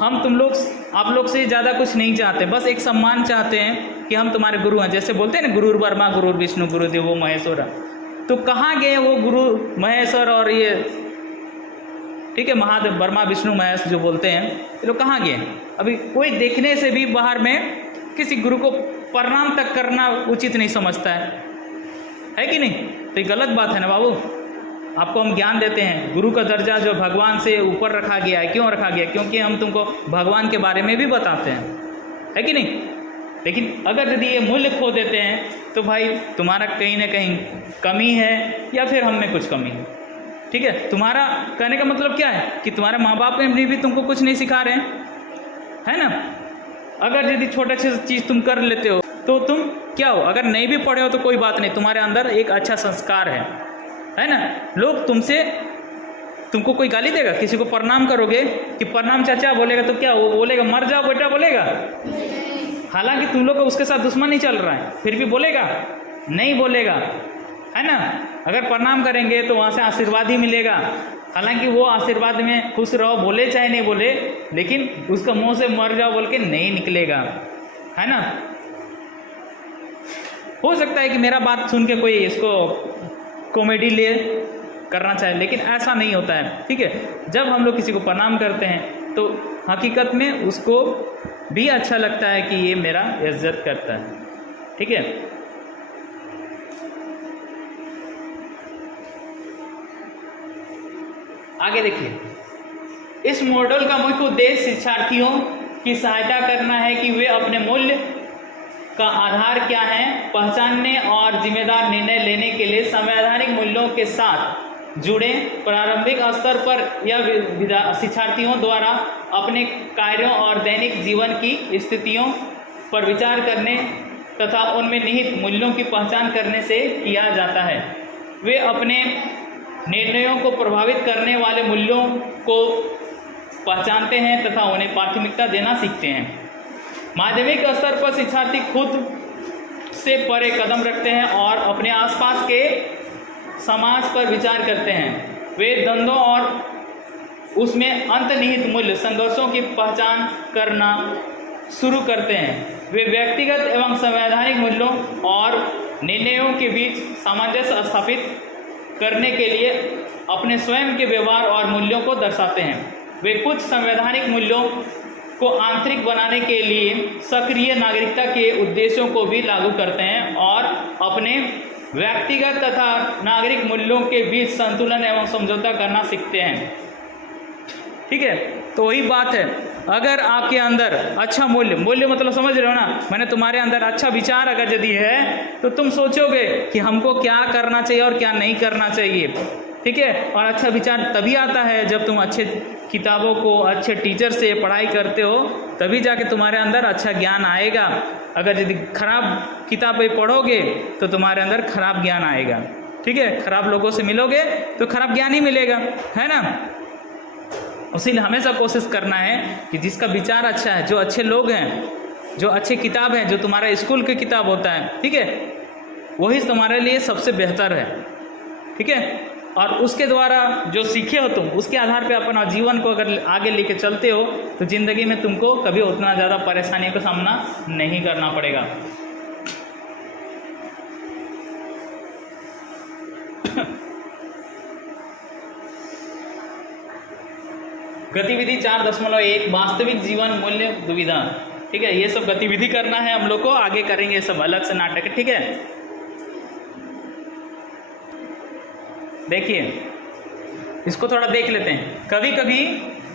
हम तुम लोग आप लोग से ज़्यादा कुछ नहीं चाहते, बस एक सम्मान चाहते हैं कि हम तुम्हारे गुरु हैं। जैसे बोलते हैं ना, गुरुर ब्रह्मा गुरुर विष्णु गुरुदेवो महेश्वरा। तो कहाँ गए वो गुरु महेश्वर और ये, ठीक है, महादेव ब्रह्मा विष्णु महेश जो बोलते हैं, ये लोग कहाँ गए? अभी कोई देखने से भी बाहर में किसी गुरु को प्रणाम तक करना उचित नहीं समझता है कि नहीं? तो ये गलत बात है ना बाबू। आपको हम ज्ञान देते हैं, गुरु का दर्जा जो भगवान से ऊपर रखा गया है। क्यों रखा गया? क्योंकि हम तुमको भगवान के बारे में भी बताते हैं, है कि नहीं? लेकिन अगर यदि ये मूल्य खो देते हैं तो भाई तुम्हारा कहीं ना कहीं कमी है या फिर हम में कुछ कमी है। ठीक है, तुम्हारा कहने का मतलब क्या है कि तुम्हारे माँ बाप ने भी तुमको कुछ नहीं सिखा रहे हैं, है ना? अगर यदि छोटे से चीज़ तुम कर लेते हो तो तुम क्या हो? अगर नहीं भी पढ़े हो तो कोई बात नहीं, तुम्हारे अंदर एक अच्छा संस्कार है ना? लोग तुमको कोई गाली देगा? किसी को प्रणाम करोगे कि प्रणाम चाचा बोलेगा तो क्या वो बोलेगा मर जाओ बेटा बोलेगा? हालांकि तुम लोग का उसके साथ दुश्मनी चल रहा है, फिर भी बोलेगा? नहीं बोलेगा, है ना? अगर प्रणाम करेंगे तो वहाँ से आशीर्वाद ही मिलेगा। हालांकि वो आशीर्वाद में खुश रहो बोले चाहे नहीं बोले, लेकिन उसका मुंह से मर जाओ बोल के नहीं निकलेगा, है ना? हो सकता है कि मेरा बात सुन के कोई इसको कॉमेडी ले करना चाहे, लेकिन ऐसा नहीं होता है। ठीक है, जब हम लोग किसी को प्रणाम करते हैं तो हकीकत में उसको भी अच्छा लगता है कि ये मेरा इज्जत करता है। ठीक है, आगे देखिए, इस मॉडल का मुख्य उद्देश्य शिक्षार्थियों की सहायता करना है कि वे अपने मूल्य का आधार क्या है पहचानने और जिम्मेदार निर्णय लेने के लिए संवैधानिक मूल्यों के साथ जुड़े। प्रारंभिक स्तर पर यह शिक्षार्थियों द्वारा अपने कार्यों और दैनिक जीवन की स्थितियों पर विचार करने तथा उनमें निहित मूल्यों की पहचान करने से किया जाता है। वे अपने निर्णयों को प्रभावित करने वाले मूल्यों को पहचानते हैं तथा उन्हें प्राथमिकता देना सीखते हैं। माध्यमिक स्तर पर शिक्षार्थी खुद से परे कदम रखते हैं और अपने आसपास के समाज पर विचार करते हैं। वे द्वंद्वों और उसमें अंतर्निहित मूल्य संघर्षों की पहचान करना शुरू करते हैं। वे व्यक्तिगत एवं संवैधानिक मूल्यों और निर्णयों के बीच सामंजस्य स्थापित करने के लिए अपने स्वयं के व्यवहार और मूल्यों को दर्शाते हैं। वे कुछ संवैधानिक मूल्यों को आंतरिक बनाने के लिए सक्रिय नागरिकता के उद्देश्यों को भी लागू करते हैं और अपने व्यक्तिगत तथा नागरिक मूल्यों के बीच संतुलन एवं समझौता करना सीखते हैं। ठीक है, तो वही बात है, अगर आपके अंदर अच्छा मूल्य मतलब समझ रहे हो ना, मैंने तुम्हारे अंदर अच्छा विचार अगर यदि है तो तुम सोचोगे कि हमको क्या करना चाहिए और क्या नहीं करना चाहिए। ठीक है, और अच्छा विचार तभी आता है जब तुम अच्छे किताबों को अच्छे टीचर से पढ़ाई करते हो, तभी जाके तुम्हारे अंदर अच्छा ज्ञान आएगा। अगर यदि खराब किताबें पढ़ोगे तो तुम्हारे अंदर खराब ज्ञान आएगा। ठीक है, खराब लोगों से मिलोगे तो खराब ज्ञान ही मिलेगा, है ना? इसीलिए हमेशा कोशिश करना है कि जिसका विचार अच्छा है, जो अच्छे लोग हैं, जो अच्छे किताब हैं, जो तुम्हारा स्कूल की किताब होता है, ठीक है, वही तुम्हारे लिए सबसे बेहतर है। ठीक है, और उसके द्वारा जो सीखे हो तुम, उसके आधार पे अपना जीवन को अगर आगे लेके चलते हो तो ज़िंदगी में तुमको कभी उतना ज़्यादा परेशानियों का सामना नहीं करना पड़ेगा। गतिविधि 4.1 वास्तविक जीवन मूल्य दुविधा। ठीक है, ये सब गतिविधि करना है हम लोग को, आगे करेंगे सब अलग से नाटक। ठीक है, देखिए इसको थोड़ा देख लेते हैं। कभी कभी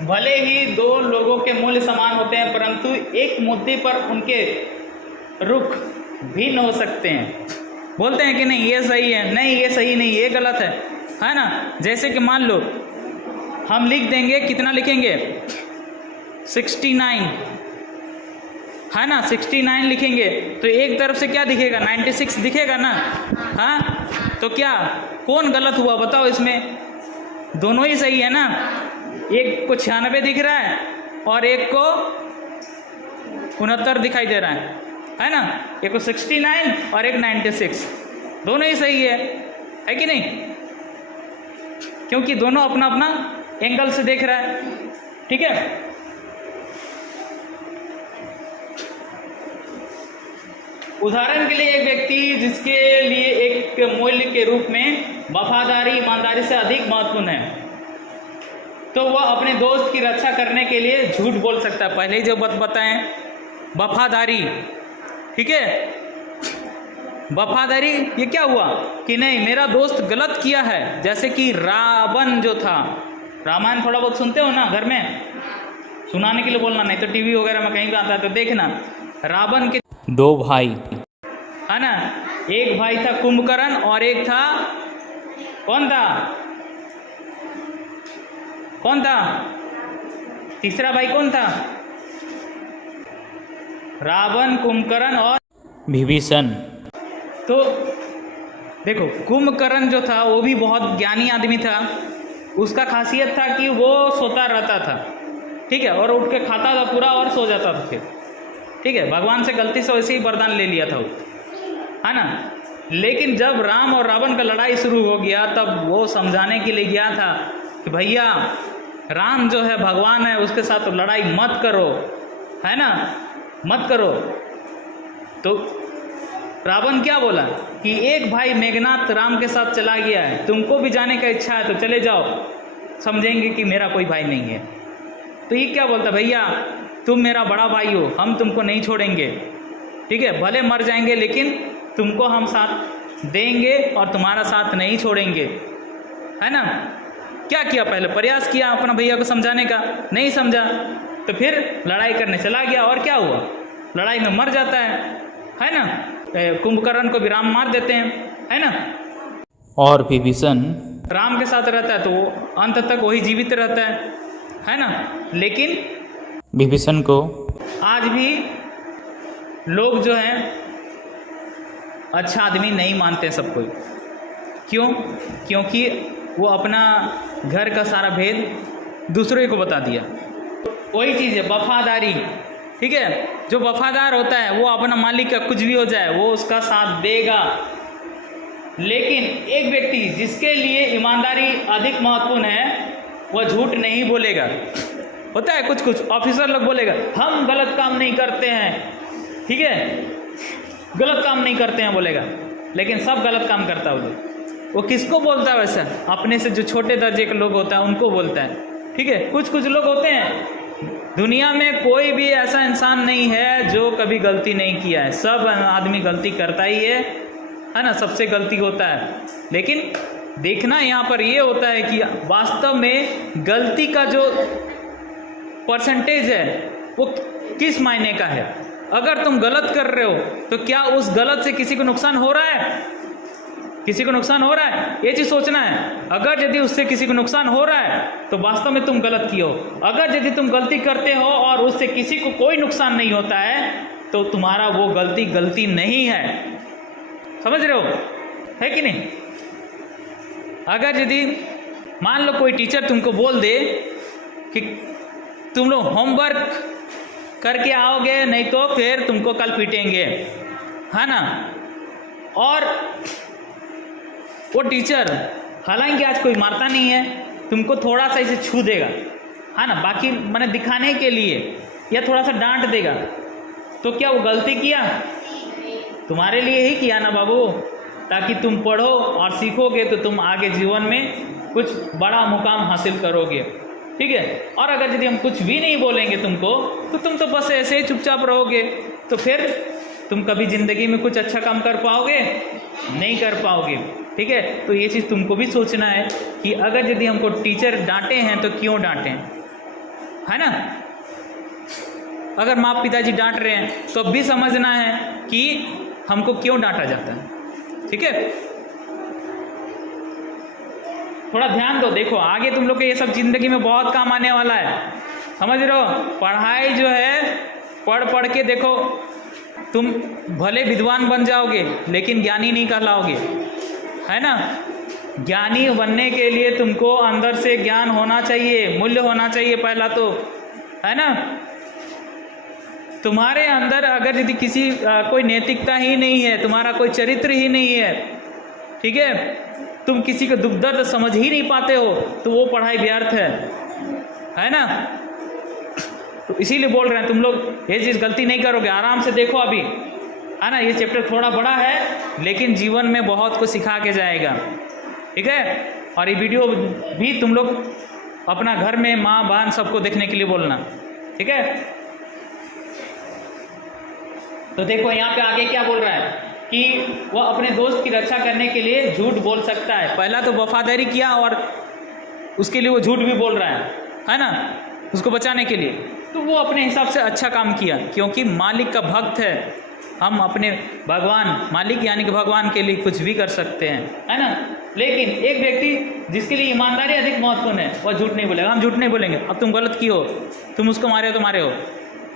भले ही दो लोगों के मूल्य समान होते हैं परंतु एक मुद्दे पर उनके रुख भिन्न हो सकते हैं। बोलते हैं कि नहीं ये सही है, नहीं ये सही नहीं, ये गलत है ना? जैसे कि मान लो हम लिख देंगे, कितना लिखेंगे? 69, है ना? 69 लिखेंगे तो एक तरफ से क्या दिखेगा? 96 दिखेगा ना? हाँ, तो क्या कौन गलत हुआ बताओ? इसमें दोनों ही सही है ना? एक को 96 दिख रहा है और एक को 69 दिखाई दे रहा है ना? एक को 69 और एक 96, दोनों ही सही है कि नहीं? क्योंकि दोनों अपना अपना एंगल से देख रहा है। ठीक है, उदाहरण के लिए एक व्यक्ति जिसके लिए एक मूल्य के रूप में वफादारी ईमानदारी से अधिक महत्वपूर्ण है, तो वह अपने दोस्त की रक्षा करने के लिए झूठ बोल सकता है। पहले ही जो बताएं, वफादारी। ठीक है, वफादारी ये क्या हुआ कि नहीं मेरा दोस्त गलत किया है, जैसे कि रावण जो था, रामायण थोड़ा बहुत सुनते हो ना घर में, सुनाने के लिए बोलना, नहीं तो टीवी वगैरह में कहीं भी आता है तो देखना। रावण के 2 भाई है ना, एक भाई था कुंभकर्ण और एक था कौन था तीसरा भाई कौन था? रावण, कुंभकर्ण और विभीषण। तो देखो कुंभकर्ण जो था वो भी बहुत ज्ञानी आदमी था, उसका खासियत था कि वो सोता रहता था। ठीक है, और उठ के खाता था पूरा और सो जाता था फिर। ठीक है, भगवान से गलती से वैसे ही वरदान ले लिया था वो, है ना। लेकिन जब राम और रावण का लड़ाई शुरू हो गया तब वो समझाने के लिए गया था कि भैया राम जो है भगवान है, उसके साथ तो लड़ाई मत करो, है ना, मत करो। तो रावण क्या बोला कि एक भाई मेघनाथ राम के साथ चला गया है, तुमको भी जाने का इच्छा है तो चले जाओ, समझेंगे कि मेरा कोई भाई नहीं है। तो ये क्या बोलता, भैया तुम मेरा बड़ा भाई हो, हम तुमको नहीं छोड़ेंगे। ठीक है, भले मर जाएंगे लेकिन तुमको हम साथ देंगे और तुम्हारा साथ नहीं छोड़ेंगे, है ना। क्या किया, पहले प्रयास किया अपना भैया को समझाने का, नहीं समझा तो फिर लड़ाई करने चला गया और क्या हुआ, लड़ाई में मर जाता है ना। कुंभकर्ण को भी राम मार देते हैं, है ना। और विभीषण राम के साथ रहता है तो वो अंत तक वही जीवित रहता है ना। लेकिन विभीषण को आज भी लोग जो हैं अच्छा आदमी नहीं मानते सब कोई। क्यों? क्योंकि वो अपना घर का सारा भेद दूसरे को बता दिया। वही चीज़ है वफादारी। ठीक है, जो वफादार होता है वो अपना मालिक का कुछ भी हो जाए वो उसका साथ देगा। लेकिन एक व्यक्ति जिसके लिए ईमानदारी अधिक महत्वपूर्ण है वह झूठ नहीं बोलेगा। होता है कुछ कुछ ऑफिसर लोग बोलेगा हम गलत काम नहीं करते हैं, ठीक है, गलत काम नहीं करते हैं बोलेगा, लेकिन सब गलत काम करता है वो किसको बोलता है वैसा? अपने से जो छोटे दर्जे के लोग होता है उनको बोलता है। ठीक है, कुछ कुछ लोग होते हैं, दुनिया में कोई भी ऐसा इंसान नहीं है जो कभी गलती नहीं किया है, सब आदमी गलती करता ही है ना, सबसे गलती होता है। लेकिन देखना यहाँ पर ये होता है कि वास्तव में गलती का जो परसेंटेज है वो किस मायने का है। अगर तुम गलत कर रहे हो तो क्या उस गलत से किसी को नुकसान हो रहा है? किसी को नुकसान हो रहा है, ये चीज़ सोचना है। अगर यदि उससे किसी को नुकसान हो रहा है तो वास्तव में तुम गलत किए हो। अगर यदि तुम गलती करते हो और उससे किसी को कोई नुकसान नहीं होता है तो तुम्हारा वो गलती नहीं है। समझ रहे हो, है कि नहीं? अगर यदि मान लो कोई टीचर तुमको बोल दे कि तुम लोग होमवर्क करके आओगे नहीं तो फिर तुमको कल पीटेंगे, है ना, और वो टीचर हालांकि आज कोई मारता नहीं है, तुमको थोड़ा सा इसे छू देगा, है ना, बाकी मैंने दिखाने के लिए, या थोड़ा सा डांट देगा, तो क्या वो गलती किया? तुम्हारे लिए ही किया ना बाबू, ताकि तुम पढ़ो और सीखोगे तो तुम आगे जीवन में कुछ बड़ा मुकाम हासिल करोगे। ठीक है, और अगर यदि हम कुछ भी नहीं बोलेंगे तुमको तो तुम तो बस ऐसे ही चुपचाप रहोगे, तो फिर तुम कभी ज़िंदगी में कुछ अच्छा काम कर पाओगे? नहीं कर पाओगे। ठीक है, तो ये चीज़ तुमको भी सोचना है कि अगर यदि हमको टीचर डांटे हैं तो क्यों डांटे, है ना। अगर माँ पिताजी डांट रहे हैं तो अब भी समझना है कि हमको क्यों डांटा जाता है। ठीक है, थोड़ा ध्यान दो। देखो आगे तुम लोग के ये सब जिंदगी में बहुत काम आने वाला है, समझ रहे हो। पढ़ाई जो है पढ़ के देखो, तुम भले विद्वान बन जाओगे लेकिन ज्ञानी नहीं कहलाओगे, है ना। ज्ञानी बनने के लिए तुमको अंदर से ज्ञान होना चाहिए, मूल्य होना चाहिए पहला तो, है ना। तुम्हारे अंदर अगर यदि किसी कोई नैतिकता ही नहीं है, तुम्हारा कोई चरित्र ही नहीं ठीक है, तुम किसी का दुख दर्द समझ ही नहीं पाते हो तो वो पढ़ाई व्यर्थ है ना। तो इसीलिए बोल रहे हैं तुम लोग ये चीज़ गलती नहीं करोगे, आराम से देखो अभी, है ना। ये चैप्टर थोड़ा बड़ा है लेकिन जीवन में बहुत कुछ सिखा के जाएगा, ठीक है। और ये वीडियो भी तुम लोग अपना घर में माँ बहन सबको देखने के लिए बोलना, ठीक है। तो देखो यहाँ पे आगे क्या बोल रहा है कि वह अपने दोस्त की रक्षा करने के लिए झूठ बोल सकता है। पहला तो वफादारी किया और उसके लिए वो झूठ भी बोल रहा है ना, उसको बचाने के लिए। तो वो अपने हिसाब से अच्छा काम किया क्योंकि मालिक का भक्त है। हम अपने भगवान मालिक यानी कि भगवान के लिए कुछ भी कर सकते हैं, है ना। लेकिन एक व्यक्ति जिसके लिए ईमानदारी अधिक महत्वपूर्ण है वह झूठ नहीं बोलेगा। हम झूठ नहीं बोलेंगे, अब तुम गलत की हो, तुम उसको मारे हो तो मारे हो,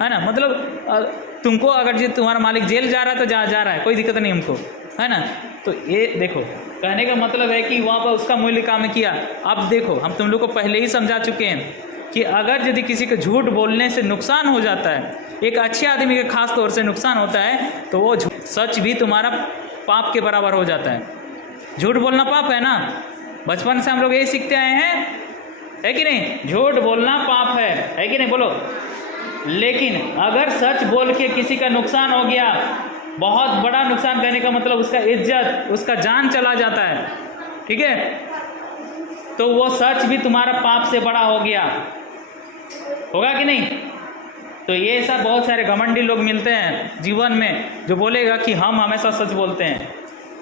है ना। मतलब तुमको अगर जो तुम्हारा मालिक जेल जा रहा है तो जा रहा है, कोई दिक्कत नहीं हमको, है ना। तो ये देखो कहने का मतलब है कि वहाँ पर उसका मूल्य काम किया। अब देखो हम तुम लोग को पहले ही समझा चुके हैं कि अगर यदि किसी को झूठ बोलने से नुकसान हो जाता है, एक अच्छे आदमी के खास तौर से नुकसान होता है, तो वो सच भी तुम्हारा पाप के बराबर हो जाता है। झूठ बोलना पाप है ना, बचपन से हम लोग यही सीखते आए हैं, है कि नहीं। झूठ बोलना पाप है कि नहीं, बोलो। लेकिन अगर सच बोल के किसी का नुकसान हो गया, बहुत बड़ा नुकसान, कहने का मतलब उसका इज्जत, उसका जान चला जाता है, ठीक है, तो वो सच भी तुम्हारा पाप से बड़ा हो गया, होगा कि नहीं। तो ये ऐसा बहुत सारे घमंडी लोग मिलते हैं जीवन में जो बोलेगा कि हम हमेशा सच बोलते हैं,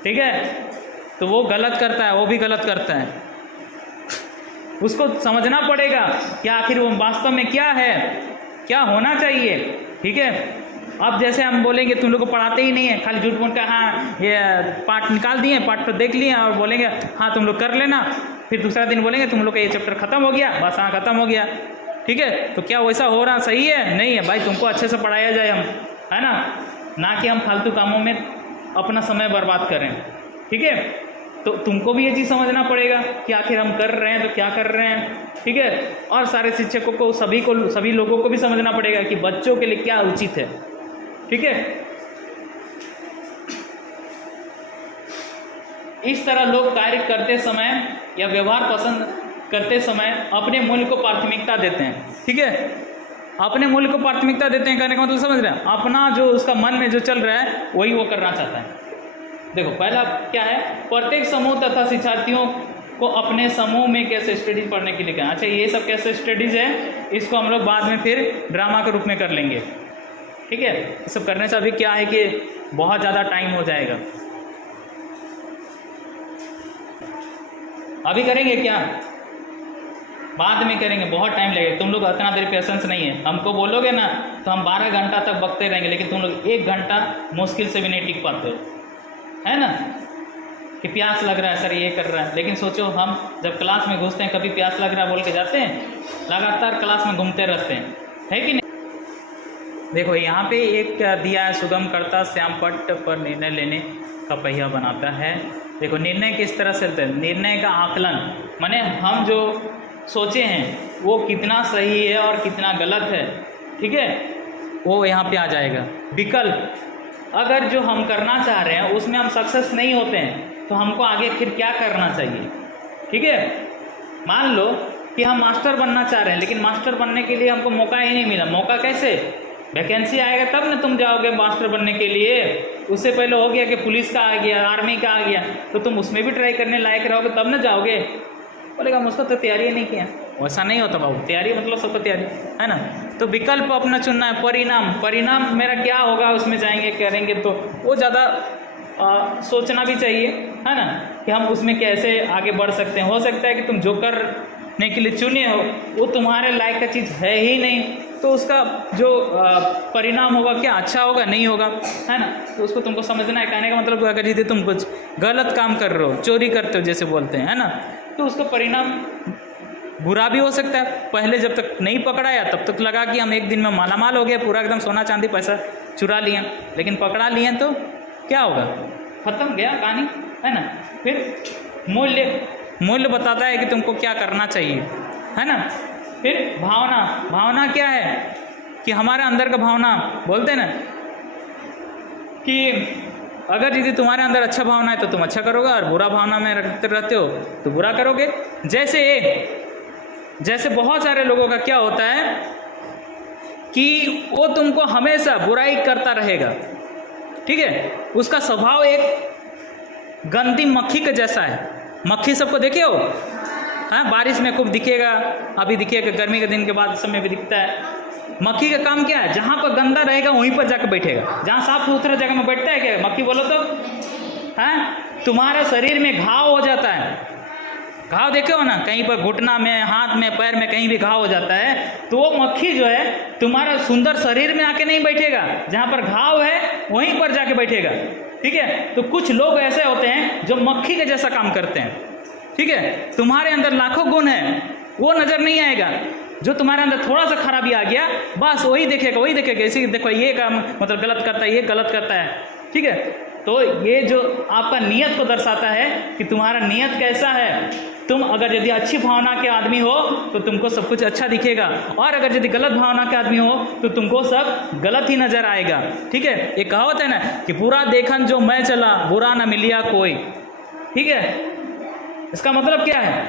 ठीक है। तो वो गलत करता है, वो भी गलत करता है। उसको समझना पड़ेगा कि आखिर वो वास्तव में क्या है, क्या होना चाहिए, ठीक है। अब जैसे हम बोलेंगे तुम लोग को पढ़ाते ही नहीं है, खाली झूठ बोल कर हाँ ये पार्ट निकाल दिए, पार्ट तो देख लिए और बोलेंगे हाँ तुम लोग कर लेना, फिर दूसरा दिन बोलेंगे तुम लोग का ये चैप्टर खत्म हो गया, बस हाँ खत्म हो गया, ठीक है। तो क्या वैसा हो रहा सही है? नहीं है भाई, तुमको अच्छे से पढ़ाया जाए हम, है ना कि हम फालतू कामों में अपना समय बर्बाद करें, ठीक है। तो तुमको भी ये चीज़ समझना पड़ेगा कि आखिर हम कर रहे हैं तो क्या कर रहे हैं, ठीक है। और सारे शिक्षकों को, सभी लोगों को भी समझना पड़ेगा कि बच्चों के लिए क्या उचित है, ठीक है। इस तरह लोग कार्य करते समय या व्यवहार पसंद करते समय अपने मूल्य को प्राथमिकता देते हैं, ठीक है। अपने मूल्य को प्राथमिकता देते हैं कहने का मतलब समझ रहे हैं, अपना जो उसका मन में जो चल रहा है वही वो करना चाहता है। देखो पहला क्या है, प्रत्येक समूह तथा शिक्षार्थियों को अपने समूह में कैसे स्टडीज पढ़ने के लिए कहना। अच्छा ये सब कैसे स्टडीज है, इसको हम लोग बाद में फिर ड्रामा के रूप में कर लेंगे, ठीक है। ये सब करने से अभी क्या है कि बहुत ज़्यादा टाइम हो जाएगा, अभी करेंगे क्या, बाद में करेंगे, बहुत टाइम लगेगा। तुम लोग इतना देर पेशेंस नहीं है, हमको बोलोगे ना तो हम 12 घंटा तक बकते रहेंगे, लेकिन तुम लोग 1 घंटा मुश्किल से भी नहीं टिक पाते हो, है ना। कि प्यास लग रहा है सर ये कर रहा है, लेकिन सोचो हम जब क्लास में घुसते हैं कभी प्यास लग रहा है बोल के जाते हैं, लगातार क्लास में घूमते रहते हैं, है कि नहीं। देखो यहाँ पे एक दिया है, सुगम करता श्याम पट्ट पर निर्णय लेने का पहिया बनाता है। देखो निर्णय किस तरह से होता है, निर्णय का आकलन, माने हम जो सोचे हैं वो कितना सही है और कितना गलत है, ठीक है, वो यहाँ पे आ जाएगा। विकल्प, अगर जो हम करना चाह रहे हैं उसमें हम सक्सेस नहीं होते हैं तो हमको आगे फिर क्या करना चाहिए, ठीक है। मान लो कि हम मास्टर बनना चाह रहे हैं लेकिन मास्टर बनने के लिए हमको मौका ही नहीं मिला। मौका कैसे, वैकेंसी आएगा तब ना तुम जाओगे मास्टर बनने के लिए, उससे पहले हो गया कि पुलिस का आ गया, आर्मी का आ गया, तो तुम उसमें भी ट्राई करने लायक रहोगे तब ना जाओगे। बोलेगा मुझको तो तैयारी नहीं किया, वैसा नहीं होता बाबू, तैयारी मतलब सबको तैयारी, है ना। तो विकल्प अपना चुनना है। परिणाम मेरा क्या होगा उसमें जाएंगे करेंगे, तो वो ज़्यादा सोचना भी चाहिए, है ना, कि हम उसमें कैसे आगे बढ़ सकते हैं। हो सकता है कि तुम जो करने के लिए चुने हो वो तुम्हारे लायक का चीज़ है ही नहीं, तो उसका जो परिणाम होगा क्या अच्छा होगा नहीं होगा, है ना। तो उसको तुमको समझना है। कहने का मतलब अगर यदि तुम कुछ गलत काम कर रहे हो, चोरी करते हो जैसे बोलते हैं, है ना, तो उसका परिणाम बुरा भी हो सकता है। पहले जब तक नहीं पकड़ाया तब तक लगा कि हम एक दिन में मालामाल हो गए, पूरा एकदम सोना चांदी पैसा चुरा लिए, लेकिन पकड़ा लिए तो क्या होगा, खत्म गया कहानी, है ना। फिर मूल्य बताता है कि तुमको क्या करना चाहिए, है ना। फिर भावना क्या है कि हमारे अंदर का भावना, बोलते हैं ना कि अगर यदि तुम्हारे अंदर अच्छा भावना है तो तुम अच्छा करोगे, और बुरा भावना में रहते हो तो बुरा करोगे। जैसे बहुत सारे लोगों का क्या होता है कि वो तुमको हमेशा बुराई करता रहेगा, ठीक है। उसका स्वभाव एक गंदी मक्खी के जैसा है। मक्खी सबको देखे हो, हाँ, बारिश में खूब दिखेगा, अभी दिखेगा, गर्मी के दिन के बाद समय भी दिखता है। मक्खी का काम क्या है? जहाँ पर गंदा रहेगा वहीं पर जाकर बैठेगा। जहाँ साफ सुथरा जगह में बैठता है क्या मक्खी, बोलो तो? हाँ, तुम्हारा शरीर में घाव हो जाता है, घाव देखे हो ना, कहीं पर घुटना में, हाथ में, पैर में कहीं भी घाव हो जाता है, तो वो मक्खी जो है तुम्हारा सुंदर शरीर में आके नहीं बैठेगा, जहाँ पर घाव है वहीं पर जाके बैठेगा, ठीक है। तो कुछ लोग ऐसे होते हैं जो मक्खी के जैसा काम करते हैं, ठीक है। तुम्हारे अंदर लाखों गुण है, वो नजर नहीं आएगा। जो तुम्हारे अंदर थोड़ा सा खराबी आ गया, बस वही देखेगा, इसी देखो ये काम मतलब गलत करता है, ये गलत करता है, ठीक है। तो ये जो आपका नियत को दर्शाता है कि तुम्हारा नियत कैसा है। तुम अगर यदि अच्छी भावना के आदमी हो तो तुमको सब कुछ अच्छा दिखेगा, और अगर यदि गलत भावना के आदमी हो तो तुमको सब गलत ही नजर आएगा, ठीक है। ये कहावत है ना कि बुरा देखन जो मैं चला, बुरा न मिलिया कोई, ठीक है। इसका मतलब क्या है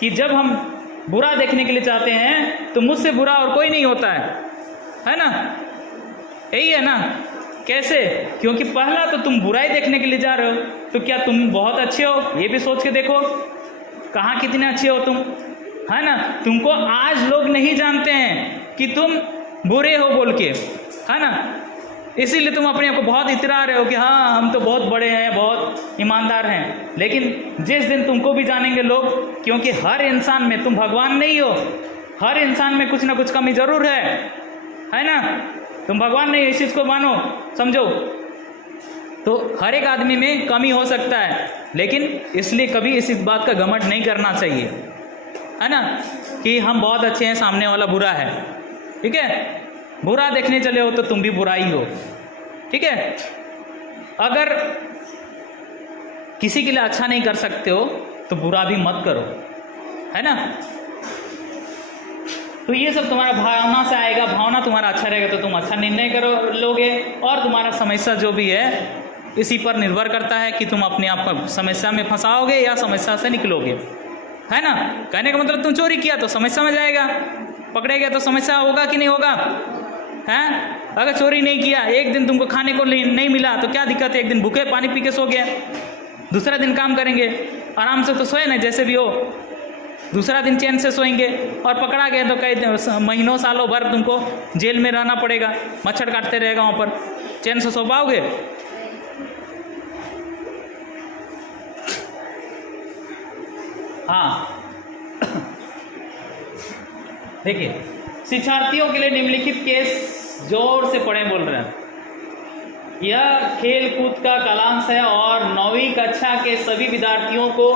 कि जब हम बुरा देखने के लिए चाहते हैं तो मुझसे बुरा और कोई नहीं होता है ना, यही है ना। कैसे? क्योंकि पहला तो तुम बुराई देखने के लिए जा रहे हो, तो क्या तुम बहुत अच्छे हो ये भी सोच के देखो, कहाँ कितने अच्छे हो तुम, है ना। तुमको आज लोग नहीं जानते हैं कि तुम बुरे हो बोल के, है ना। इसीलिए तुम अपने आप को बहुत इतरा रहे हो कि हाँ हम तो बहुत बड़े हैं, बहुत ईमानदार हैं। लेकिन जिस दिन तुमको भी जानेंगे लोग, क्योंकि हर इंसान में, तुम भगवान नहीं हो, हर इंसान में कुछ ना कुछ कमी जरूर है ना। तुम भगवान नहीं, इस चीज़ को मानो, समझो। तो हर एक आदमी में कमी हो सकता है, लेकिन इसलिए कभी इस बात का घमंड नहीं करना चाहिए, है ना, कि हम बहुत अच्छे हैं, सामने वाला बुरा है, ठीक है। बुरा देखने चले हो तो तुम भी बुरा ही हो, ठीक है। अगर किसी के लिए अच्छा नहीं कर सकते हो तो बुरा भी मत करो, है ना। तो ये सब तुम्हारा भावना से आएगा, भावना तुम्हारा अच्छा रहेगा तो तुम अच्छा निर्णय करो लोगे, और तुम्हारा समस्या जो भी है इसी पर निर्भर करता है कि तुम अपने आप को समस्या में फंसाओगे या समस्या से निकलोगे, है ना। कहने का मतलब तुम चोरी किया तो समस्या में जाएगा, पकड़े गए तो समस्या होगा कि नहीं होगा, हैं। अगर चोरी नहीं किया, एक दिन तुमको खाने को नहीं मिला तो क्या दिक्कत है, एक दिन भूखे पानी पी के सो गया, दूसरा दिन काम करेंगे आराम से तो सोए ना, जैसे भी हो, दूसरा दिन चैन से सोएंगे। और पकड़ा गए तो कई महीनों सालों भर तुमको जेल में रहना पड़ेगा, मच्छर काटते रहेगा वहाँ पर, चैन से सो पाओगे? हाँ देखिए, शिक्षार्थियों के लिए निम्नलिखित केस जोर से पढ़ें बोल रहे हैं। यह खेल कूद का कालांश है और 9वीं कक्षा के सभी विद्यार्थियों को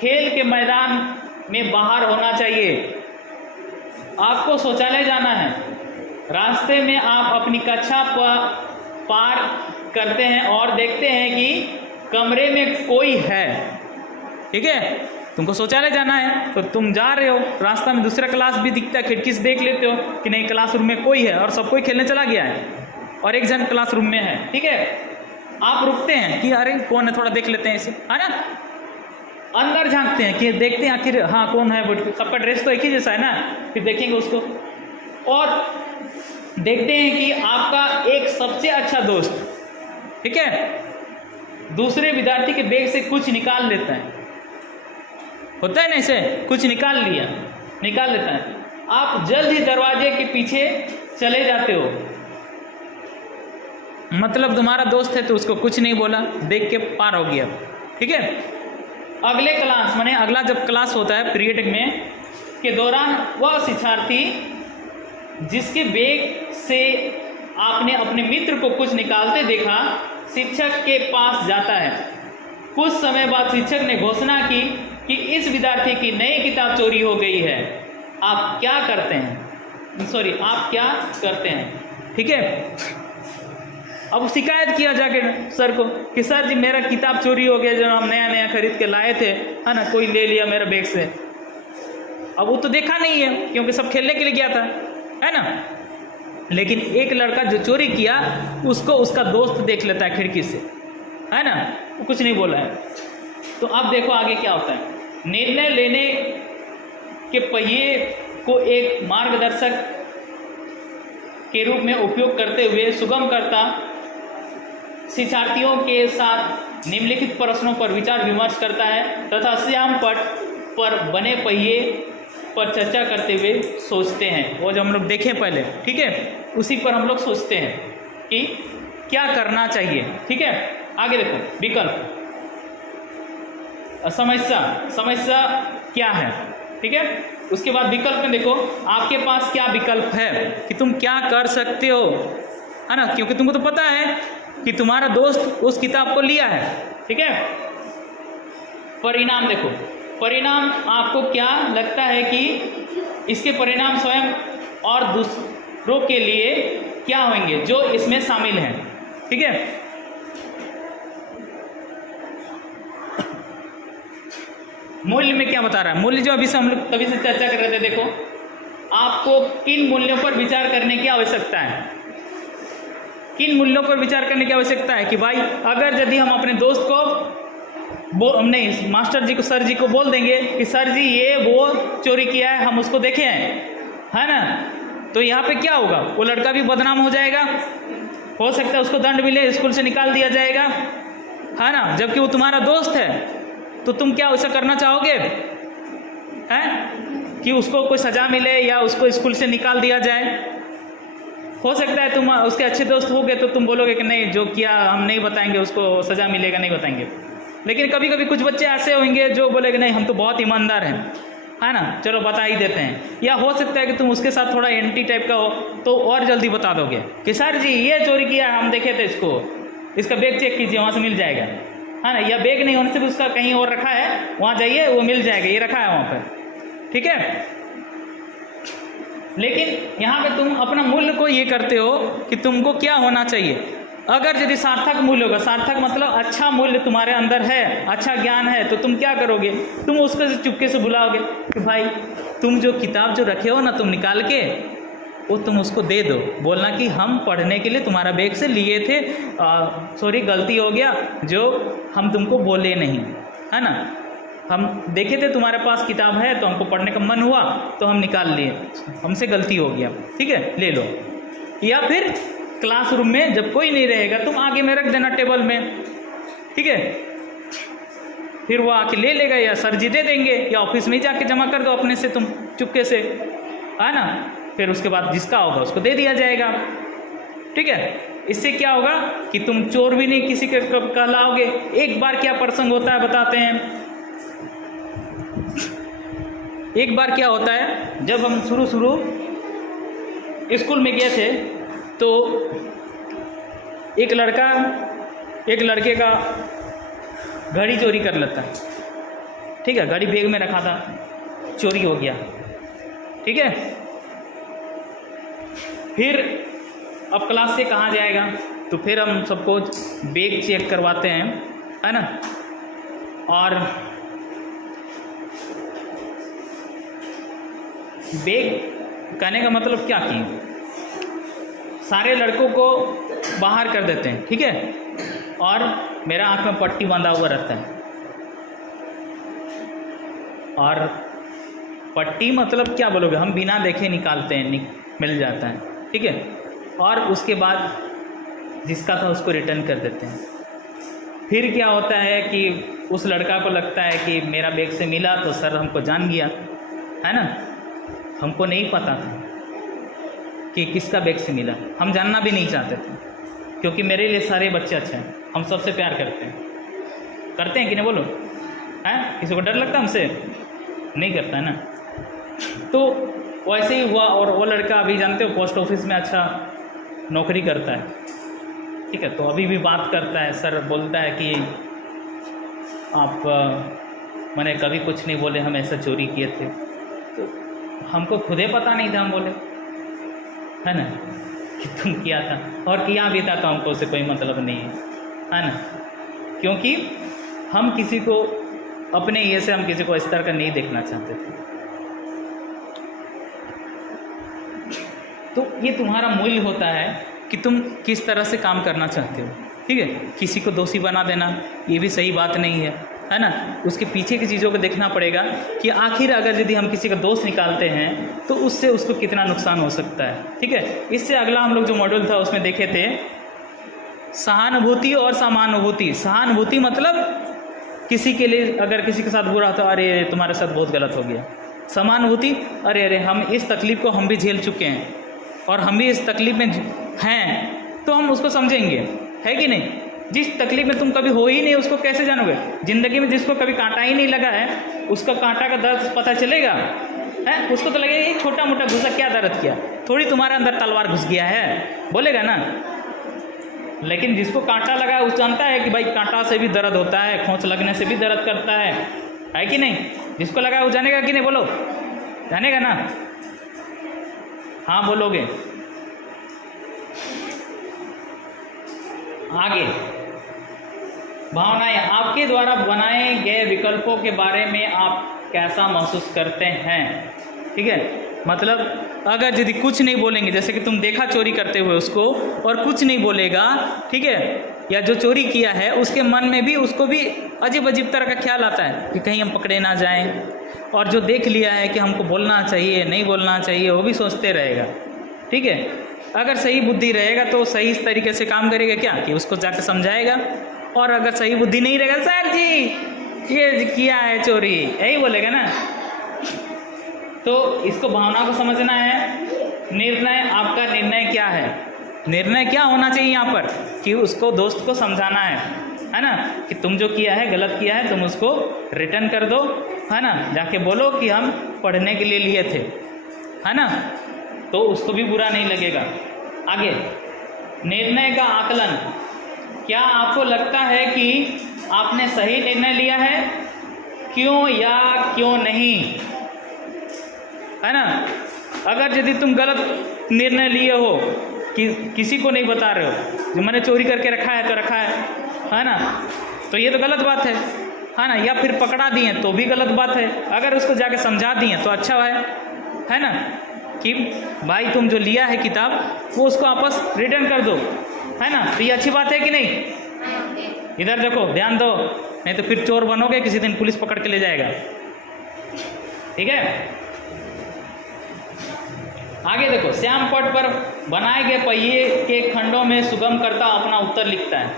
खेल के मैदान में बाहर होना चाहिए। आपको शौचालय जाना है, रास्ते में आप अपनी कक्षा पार करते हैं और देखते हैं कि कमरे में कोई है, ठीक है। तुमको शौचालय जाना है तो तुम जा रहे हो, रास्ता में दूसरा क्लास भी दिखता है, खिड़की से देख लेते हो कि नहीं क्लासरूम में कोई है, और सब कोई खेलने चला गया है और एक जन क्लासरूम में है, ठीक है। आप रुकते हैं कि अरे कौन है, थोड़ा देख लेते हैं इसे, है ना। अंदर झांकते हैं कि देखते हैं आखिर हाँ कौन है, सबका ड्रेस तो एक ही जैसा है ना, फिर देखेंगे उसको और देखते हैं कि आपका एक सबसे अच्छा दोस्त, ठीक है, दूसरे विद्यार्थी के बैग से कुछ निकाल लेता है, होता है ना, इसे कुछ निकाल लेता है। आप जल्द ही दरवाजे के पीछे चले जाते हो, मतलब तुम्हारा दोस्त है तो उसको कुछ नहीं बोला, देख के पार हो गया, ठीक है। अगले क्लास माने अगला जब क्लास होता है पीरियड में के दौरान, वह शिक्षार्थी जिसके बैग से आपने अपने मित्र को कुछ निकालते देखा शिक्षक के पास जाता है। कुछ समय बाद शिक्षक ने घोषणा की कि इस विद्यार्थी की नई किताब चोरी हो गई है। आप क्या करते हैं, ठीक है। अब शिकायत किया जाके सर को कि सर जी मेरा किताब चोरी हो गया, जो हम नया खरीद के लाए थे, है ना, कोई ले लिया मेरा बैग से। अब वो तो देखा नहीं है क्योंकि सब खेलने के लिए गया था, है ना। लेकिन एक लड़का जो चोरी किया उसको उसका दोस्त देख लेता है खिड़की से, है ना, वो कुछ नहीं बोला है। तो अब देखो आगे क्या होता है। निर्णय लेने के पहिए को एक मार्गदर्शक के रूप में उपयोग करते हुए सुगमकर्ता शिक्षार्थियों के साथ निम्नलिखित प्रश्नों पर विचार विमर्श करता है तथा श्याम पट पर बने पहिए पर चर्चा करते हुए सोचते हैं। वो जो हम लोग देखें पहले, ठीक है, उसी पर हम लोग सोचते हैं कि क्या करना चाहिए। ठीक है, आगे देखो विकल्प, समस्या क्या है, ठीक है। उसके बाद विकल्प में देखो आपके पास क्या विकल्प है कि तुम क्या कर सकते हो, है ना, क्योंकि तुमको तो पता है कि तुम्हारा दोस्त उस किताब को लिया है, ठीक है। परिणाम देखो, परिणाम आपको क्या लगता है कि इसके परिणाम स्वयं और दूसरों के लिए क्या होंगे जो इसमें शामिल हैं, ठीक है। मूल्य में क्या बता रहा है, मूल्य जो अभी से हम लोग तभी से चर्चा कर रहे थे। देखो आपको किन मूल्यों पर विचार करने की आवश्यकता है, किन मूल्यों पर विचार करने की आवश्यकता है कि भाई अगर यदि हम अपने दोस्त को नहीं मास्टर जी को, सर जी को बोल देंगे कि सर जी ये वो चोरी किया है, हम उसको देखे हैं, है ना, तो यहाँ पे क्या होगा, वो लड़का भी बदनाम हो जाएगा, हो सकता है उसको दंड मिले, स्कूल से निकाल दिया जाएगा, है ना, जबकि वो तुम्हारा दोस्त है। तो तुम क्या वैसा करना चाहोगे, हैं कि उसको कोई सज़ा मिले या उसको स्कूल से निकाल दिया जाए। हो सकता है तुम उसके अच्छे दोस्त होगे तो तुम बोलोगे कि नहीं जो किया हम नहीं बताएंगे, उसको सज़ा मिलेगा, नहीं बताएंगे। लेकिन कभी कभी कुछ बच्चे ऐसे होंगे जो बोलेगे नहीं हम तो बहुत ईमानदार हैं, है ना, चलो बता ही देते हैं। या हो सकता है कि तुम उसके साथ थोड़ा एंटी टाइप का हो तो और जल्दी बता दोगे कि सर जी ये चोरी किया है, हम देखे थे इसको, इसका बैग चेक कीजिए वहाँ से मिल जाएगा, है ना, या बैग नहीं होने से भी उसका कहीं और रखा है, वहाँ जाइए वो मिल जाएगा, ये रखा है वहाँ पर, ठीक है। लेकिन यहाँ पे तुम अपना मूल्य को ये करते हो कि तुमको क्या होना चाहिए। अगर यदि सार्थक मूल्य होगा, सार्थक मतलब अच्छा मूल्य तुम्हारे अंदर है, अच्छा ज्ञान है, तो तुम क्या करोगे, तुम उसको चुपके से बुलाओगे कि भाई तुम जो किताब जो रखे हो ना तुम निकाल के वो तुम उसको दे दो, बोलना कि हम पढ़ने के लिए तुम्हारा बैग से लिए थे, सॉरी गलती हो गया, जो हम तुमको बोले नहीं, है ना, हम देखे थे तुम्हारे पास किताब है तो हमको पढ़ने का मन हुआ तो हम निकाल लिए, हमसे गलती हो गया, ठीक है, ले लो। या फिर क्लासरूम में जब कोई नहीं रहेगा तुम आगे में रख देना टेबल में, ठीक है, फिर वो आके ले लेगा या सर जी दे देंगे या ऑफिस में ही जाके जमा कर दो अपने से तुम चुपके से, है ना, फिर उसके बाद जिसका होगा उसको दे दिया जाएगा, ठीक है। इससे क्या होगा कि तुम चोर भी नहीं किसी के कहलाओगे। एक बार क्या प्रसंग होता है बताते हैं। एक बार क्या होता है, जब हम शुरू स्कूल में गए थे तो एक लड़का एक लड़के का घड़ी चोरी कर लेता है, ठीक है, घड़ी बैग में रखा था, चोरी हो गया, ठीक है। फिर अब क्लास से कहाँ जाएगा, तो फिर हम सबको बैग चेक करवाते हैं, है ना, और बैग कहने का मतलब क्या कि सारे लड़कों को बाहर कर देते हैं, ठीक है, और मेरा आँख में पट्टी बांधा हुआ रहता है, और पट्टी मतलब क्या बोलोगे, हम बिना देखे निकालते हैं, मिल जाता है, ठीक है, और उसके बाद जिसका था उसको रिटर्न कर देते हैं। फिर क्या होता है कि उस लड़का को लगता है कि मेरा बैग से मिला तो सर हमको जान गया, है ना, हमको नहीं पता था कि किसका बैग से मिला, हम जानना भी नहीं चाहते थे, क्योंकि मेरे लिए सारे बच्चे अच्छे हैं, हम सबसे प्यार करते हैं कि नहीं, बोलो, हैं, किसी को डर लगता हमसे नहीं करता है ना। तो वैसे ही हुआ, और वो लड़का अभी जानते हो पोस्ट ऑफिस में अच्छा नौकरी करता है, ठीक है, तो अभी भी बात करता है, सर बोलता है कि आप मैंने कभी कुछ नहीं बोले, हम ऐसा चोरी किए थे, तो हमको खुदे पता नहीं था, हम बोले, है ना, कि तुम किया था, और किया भी था तो हमको उससे कोई मतलब नहीं है ना, क्योंकि हम किसी को अपने ये से हम किसी को इस तरह का नहीं देखना चाहते थे। तो ये तुम्हारा मूल्य होता है कि तुम किस तरह से काम करना चाहते हो, ठीक है। किसी को दोषी बना देना ये भी सही बात नहीं है ना। उसके पीछे की चीज़ों को देखना पड़ेगा कि आखिर अगर यदि हम किसी का दोष निकालते हैं तो उससे उसको कितना नुकसान हो सकता है, ठीक है। इससे अगला हम लोग जो मॉड्यूल था उसमें देखे थे सहानुभूति और समानुभूति। सहानुभूति मतलब किसी के लिए अगर किसी के साथ बुरा तो अरे तुम्हारे साथ बहुत गलत हो गया। समानुभूति अरे अरे हम इस तकलीफ़ को हम भी झेल चुके हैं और हम भी इस तकलीफ़ में हैं तो हम उसको समझेंगे, है कि नहीं। जिस तकलीफ़ में तुम कभी हो ही नहीं उसको कैसे जानोगे। ज़िंदगी में जिसको कभी कांटा ही नहीं लगा है उसका कांटा का दर्द पता चलेगा है। उसको तो लगेगा ये छोटा मोटा घुसा क्या दर्द किया, थोड़ी तुम्हारे अंदर तलवार घुस गया है बोलेगा ना। लेकिन जिसको कांटा लगा उस जानता है कि भाई कांटा से भी दर्द होता है, खोंच लगने से भी दर्द करता है कि नहीं। जिसको लगा वो जानेगा कि नहीं, बोलो जानेगा ना। हाँ बोलोगे। आगे भावनाएं, आपके द्वारा बनाए गए विकल्पों के बारे में आप कैसा महसूस करते हैं, ठीक है। मतलब अगर यदि कुछ नहीं बोलेंगे, जैसे कि तुम देखा चोरी करते हुए उसको और कुछ नहीं बोलेगा, ठीक है, या जो चोरी किया है उसके मन में भी उसको भी अजीब अजीब तरह का ख्याल आता है कि कहीं हम पकड़े ना जाएं। और जो देख लिया है कि हमको बोलना चाहिए नहीं बोलना चाहिए वो भी सोचते रहेगा, ठीक है। अगर सही बुद्धि रहेगा तो सही तरीके से काम करेगा क्या कि उसको जाकर समझाएगा। और अगर सही बुद्धि नहीं रहेगा सर जी ये किया है चोरी यही बोलेगा ना। तो इसको भावना को समझना है। निर्णय, आपका निर्णय क्या है, निर्णय क्या होना चाहिए यहाँ पर कि उसको दोस्त को समझाना है ना, कि तुम जो किया है गलत किया है, तुम उसको रिटर्न कर दो, है ना। जाके बोलो कि हम पढ़ने के लिए लिए थे, है ना, तो उसको भी बुरा नहीं लगेगा। आगे निर्णय का आकलन, क्या आपको लगता है कि आपने सही निर्णय लिया है, क्यों या क्यों नहीं, है ना। अगर यदि तुम गलत निर्णय लिए हो कि किसी को नहीं बता रहे हो, जो मैंने चोरी करके रखा है तो रखा है ना, तो ये तो गलत बात है ना। या फिर पकड़ा दिए तो भी गलत बात है। अगर उसको जाके समझा दिए तो अच्छा है ना, कि भाई तुम जो लिया है किताब वो उसको वापस रिटर्न कर दो, है ना। तो ये अच्छी बात है कि नहीं। इधर देखो, ध्यान दो, नहीं तो फिर चोर बनोगे, किसी दिन पुलिस पकड़ के ले जाएगा, ठीक है। आगे देखो, श्याम पट पर बनाए गए पहिए के खंडों में सुगमकर्ता अपना उत्तर लिखता है।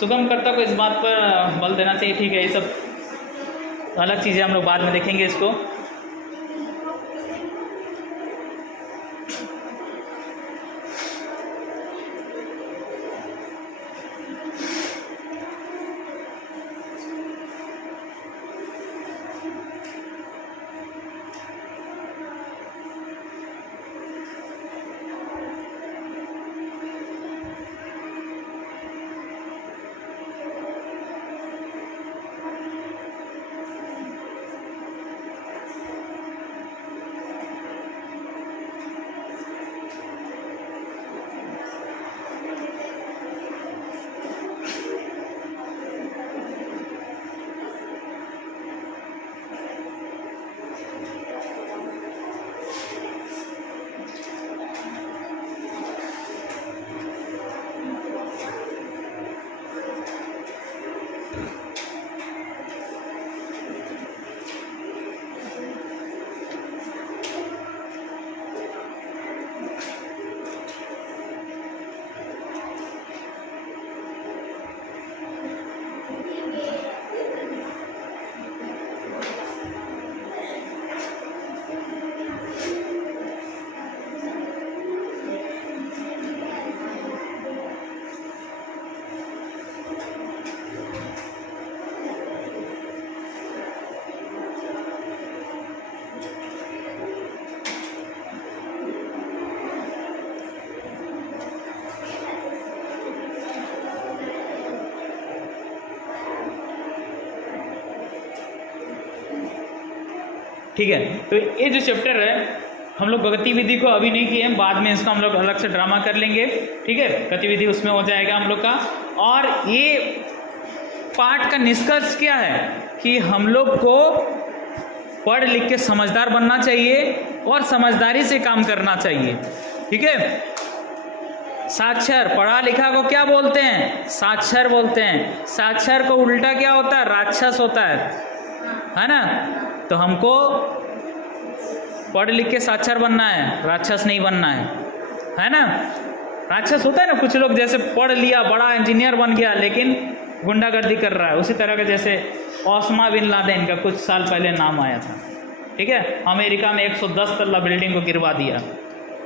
सुगमकर्ता को इस बात पर बल देना चाहिए, ठीक है। ये सब अलग चीज़ें हम लोग बाद में देखेंगे इसको। ठीक है। तो ये जो चैप्टर है हम लोग गतिविधि को अभी नहीं किए, बाद में इसको हम लोग अलग से ड्रामा कर लेंगे, ठीक है। गतिविधि उसमें हो जाएगा हम लोग का। और ये पाठ का निष्कर्ष क्या है कि हम लोग को पढ़ लिख के समझदार बनना चाहिए और समझदारी से काम करना चाहिए, ठीक है। साक्षर, पढ़ा लिखा को क्या बोलते हैं? साक्षर बोलते हैं। साक्षर को उल्टा क्या होता है? राक्षस होता है ना। तो हमको पढ़ लिख के साक्षर बनना है, राक्षस नहीं बनना है ना। राक्षस होता है ना कुछ लोग, जैसे पढ़ लिया, बड़ा इंजीनियर बन गया, लेकिन गुंडागर्दी कर रहा है। उसी तरह का जैसे ओसामा बिन लादेन का कुछ साल पहले नाम आया था, ठीक है। अमेरिका में 110 तल्ला बिल्डिंग को गिरवा दिया,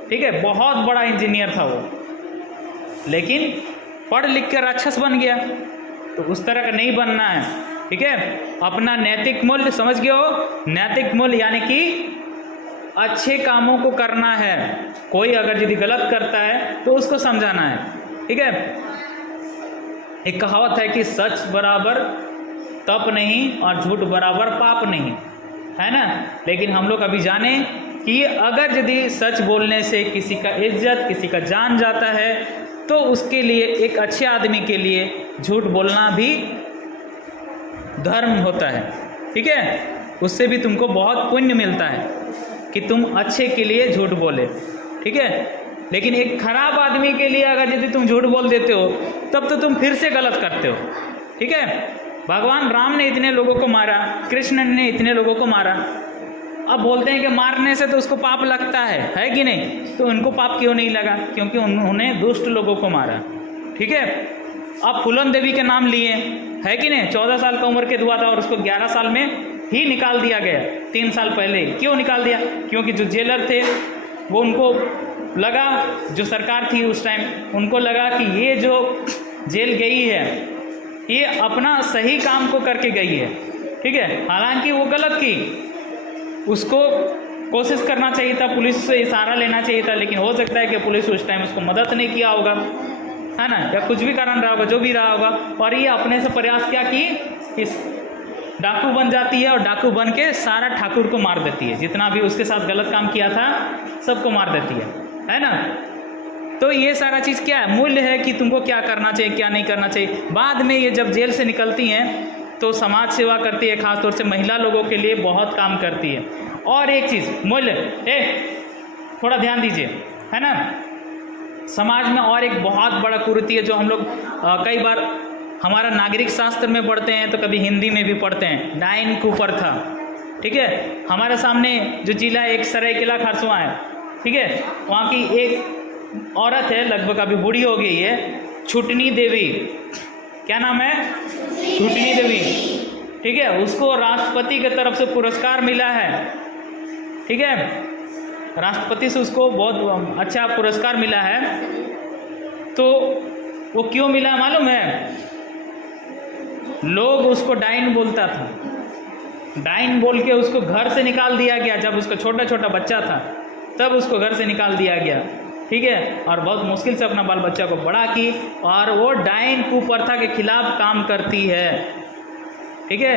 ठीक है। बहुत बड़ा इंजीनियर था वो, लेकिन पढ़ लिख के राक्षस बन गया। तो उस तरह का नहीं बनना है, ठीक है। अपना नैतिक मूल्य समझ गए हो? नैतिक मूल्य यानी कि अच्छे कामों को करना है। कोई अगर यदि गलत करता है तो उसको समझाना है, ठीक है। एक कहावत है कि सच बराबर तप नहीं और झूठ बराबर पाप नहीं, है ना। लेकिन हम लोग अभी जाने कि अगर यदि सच बोलने से किसी का इज्जत, किसी का जान जाता है, तो उसके लिए, एक अच्छे आदमी के लिए झूठ बोलना भी धर्म होता है, ठीक है। उससे भी तुमको बहुत पुण्य मिलता है कि तुम अच्छे के लिए झूठ बोले, ठीक है। लेकिन एक खराब आदमी के लिए अगर यदि तुम झूठ बोल देते हो, तब तो तुम फिर से गलत करते हो, ठीक है। भगवान राम ने इतने लोगों को मारा, कृष्ण ने इतने लोगों को मारा। अब बोलते हैं कि मारने से तो उसको पाप लगता है कि नहीं? तो उनको पाप क्यों नहीं लगा? क्योंकि उन्होंने दुष्ट लोगों को मारा, ठीक है। अब फूलन देवी के नाम लिए, है कि नहीं? 14 साल का उम्र के हुआ था और उसको 11 साल में ही निकाल दिया गया, 3 साल पहले। क्यों निकाल दिया? क्योंकि जो जेलर थे वो, उनको लगा, जो सरकार थी उस टाइम, उनको लगा कि ये जो जेल गई है ये अपना सही काम को करके गई है, ठीक है। हालांकि वो गलत की, उसको कोशिश करना चाहिए था, पुलिस से इशारा लेना चाहिए था, लेकिन हो सकता है कि पुलिस उस टाइम उसको मदद नहीं किया होगा, है ना, या कुछ भी कारण रहा होगा, जो भी रहा होगा। और ये अपने से प्रयास क्या की, इस डाकू बन जाती है और डाकू बन के सारा ठाकुर को मार देती है। जितना भी उसके साथ गलत काम किया था सबको मार देती है ना। तो ये सारा चीज़ क्या है? मूल्य है कि तुमको क्या करना चाहिए, क्या नहीं करना चाहिए। बाद में ये जब जेल से निकलती हैं तो समाज सेवा करती है, खासतौर से महिला लोगों के लिए बहुत काम करती है। और एक चीज़, मूल्य, थोड़ा ध्यान दीजिए, है ना। समाज में और एक बहुत बड़ा कुरीति है जो हम लोग कई बार हमारा नागरिक शास्त्र में पढ़ते हैं, तो कभी हिंदी में भी पढ़ते हैं, डाइन कुप्रथा, ठीक है। हमारे सामने जो जिला एक सरायकेला खरसवां है, ठीक है, वहाँ की एक औरत है, लगभग अभी बूढ़ी हो गई है, छुटनी देवी, क्या नाम है? छुटनी देवी, ठीक है। उसको राष्ट्रपति की तरफ से पुरस्कार मिला है, ठीक है। राष्ट्रपति से उसको बहुत अच्छा पुरस्कार मिला है। तो वो क्यों मिला मालूम है? लोग उसको डाइन बोलता था, डाइन बोल के उसको घर से निकाल दिया गया। जब उसका छोटा छोटा बच्चा था तब उसको घर से निकाल दिया गया, ठीक है। और बहुत मुश्किल से अपना बाल बच्चा को बड़ा की, और वो डाइन कुप्रथा के खिलाफ काम करती है, ठीक है।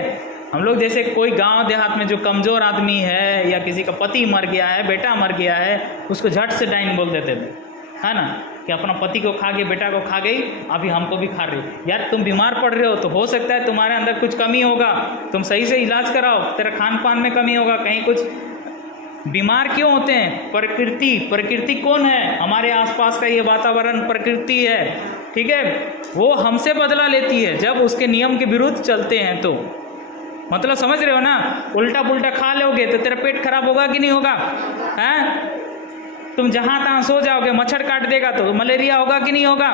हम लोग जैसे कोई गांव देहात में जो कमज़ोर आदमी है या किसी का पति मर गया है, बेटा मर गया है, उसको झट से डाइन बोल देते थे, है ना, कि अपना पति को खा गई, बेटा को खा गई, अभी हमको भी खा रही। यार तुम बीमार पड़ रहे हो तो हो सकता है तुम्हारे अंदर कुछ कमी होगा, तुम सही से इलाज कराओ, तेरा खान पान में कमी होगा, कहीं कुछ। बीमार क्यों होते हैं? प्रकृति कौन है? हमारे आसपास का ये वातावरण प्रकृति है, ठीक है। वो हमसे बदला लेती है जब उसके नियम के विरुद्ध चलते हैं। तो मतलब समझ रहे हो ना? उल्टा पुल्टा खा लोगे तो तेरा पेट खराब होगा कि नहीं होगा? हैं? तुम जहाँ तहाँ सो जाओगे, मच्छर काट देगा तो मलेरिया होगा कि नहीं होगा?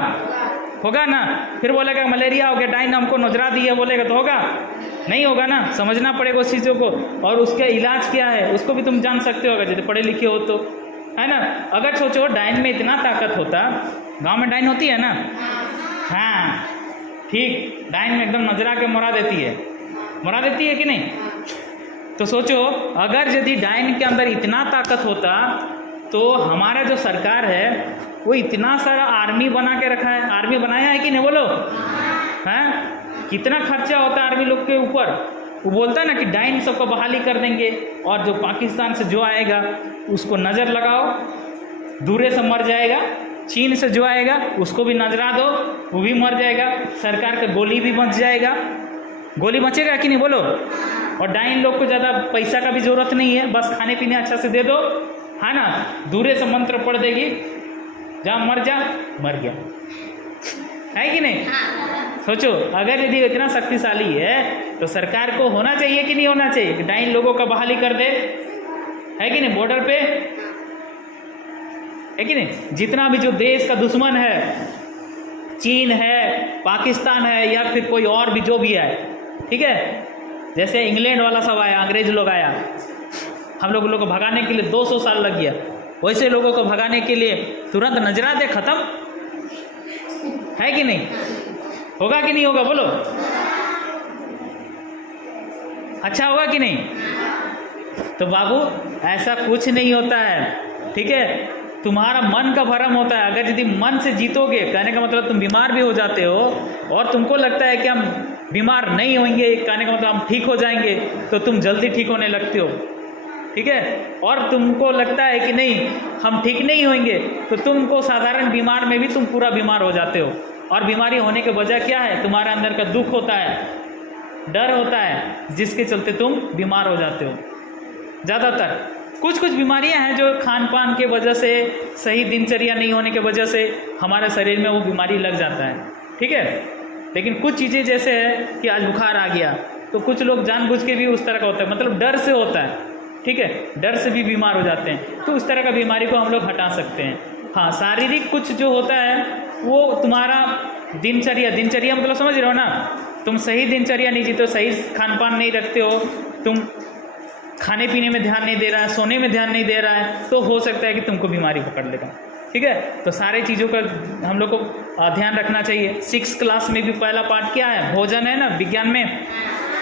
होगा ना। फिर बोलेगा मलेरिया हो गया, डाइन हमको नजरा दी है, बोलेगा तो होगा? नहीं होगा ना। समझना पड़ेगा उस चीज़ों को, और उसका इलाज क्या है उसको भी तुम जान सकते हो अगर यदि पढ़े लिखे हो तो, है ना। अगर सोचो डाइन में इतना ताकत होता, गांव में डाइन होती है ना, हाँ ठीक, डाइन में एकदम नजरा के मरा देती है कि नहीं? तो सोचो अगर यदि डाइन के अंदर इतना ताकत होता तो हमारा जो सरकार है वो इतना सारा आर्मी बना के रखा है, आर्मी बनाया है कि नहीं बोलो? हैं? कितना खर्चा होता है आर्मी लोग के ऊपर। वो बोलता है ना कि डाइन सबको बहाली कर देंगे, और जो पाकिस्तान से जो आएगा उसको नज़र लगाओ, दूरे से मर जाएगा। चीन से जो आएगा उसको भी नजरा दो, वो भी मर जाएगा। सरकार का गोली भी बच जाएगा। गोली बचेगा कि नहीं बोलो? और डाइन लोग को ज़्यादा पैसा का भी ज़रूरत नहीं है, बस खाने पीने अच्छा से दे दो, है ना। दूरे से मंत्र पढ़ देगी, जहाँ मर जा, मर गया, है कि नहीं? सोचो, अगर यदि इतना शक्तिशाली है तो सरकार को होना चाहिए कि नहीं होना चाहिए कि डाइन लोगों का बहाली कर दे, है कि नहीं? बॉर्डर पे, है कि नहीं? जितना भी जो देश का दुश्मन है, चीन है, पाकिस्तान है, या फिर कोई और भी जो भी है, ठीक है, जैसे इंग्लैंड वाला सब आया, अंग्रेज लोग आया, हम लोगों को भगाने के लिए 200 साल लग गया, वैसे लोगों को भगाने के लिए तुरंत नजराते खत्म, है कि नहीं? होगा कि नहीं होगा? बोलो, अच्छा होगा कि नहीं? तो बाबू ऐसा कुछ नहीं होता है, ठीक है? तुम्हारा मन का भरम होता है। अगर यदि मन से जीतोगे, कहने का मतलब तुम बीमार भी हो जाते हो और तुमको लगता है कि हम बीमार नहीं होंगे, कहने का मतलब हम ठीक हो जाएंगे, तो तुम जल्दी ठीक होने लगते हो, ठीक है? और तुमको लगता है कि नहीं हम ठीक नहीं होंगे, तो तुमको साधारण बीमार में भी तुम पूरा बीमार हो जाते हो। और बीमारी होने की वजह क्या है? तुम्हारे अंदर का दुख होता है, डर होता है, जिसके चलते तुम बीमार हो जाते हो। ज़्यादातर कुछ कुछ बीमारियां हैं जो खान पान के वजह से, सही दिनचर्या नहीं होने की वजह से हमारे शरीर में वो बीमारी लग जाता है, ठीक है? लेकिन कुछ चीज़ें जैसे है कि आज बुखार आ गया, तो कुछ लोग जानबूझ के भी उस तरह का होता है, मतलब डर से होता है, ठीक है? डर से भी बीमार हो जाते हैं, तो उस तरह का बीमारी को हम लोग हटा सकते हैं। हाँ, शारीरिक कुछ जो होता है वो तुम्हारा दिनचर्या मतलब समझ रहे हो ना? तुम सही दिनचर्या नहीं जीते हो, सही खान पान नहीं रखते हो, तुम खाने पीने में ध्यान नहीं दे रहा है, सोने में ध्यान नहीं दे रहा है, तो हो सकता है कि तुमको बीमारी पकड़ लेगा, ठीक है? तो सारे चीज़ों का हम लोग को ध्यान रखना चाहिए। 6th क्लास में भी पहला पार्ट क्या है? भोजन है ना, विज्ञान में,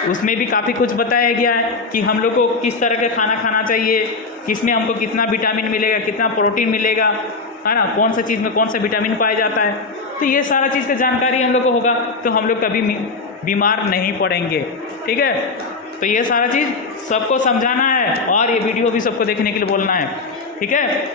उसमें भी काफ़ी कुछ बताया गया है कि हम लोग को किस तरह का खाना खाना चाहिए, किसमें हमको कितना विटामिन मिलेगा, कितना प्रोटीन मिलेगा, है ना, कौन सा चीज़ में कौन सा विटामिन पाया जाता है। तो ये सारा चीज़ का जानकारी हम लोग को होगा तो हम लोग कभी बीमार नहीं पड़ेंगे, ठीक है? तो ये सारा चीज़ सबको समझाना है और ये वीडियो भी सबको देखने के लिए बोलना है, ठीक है?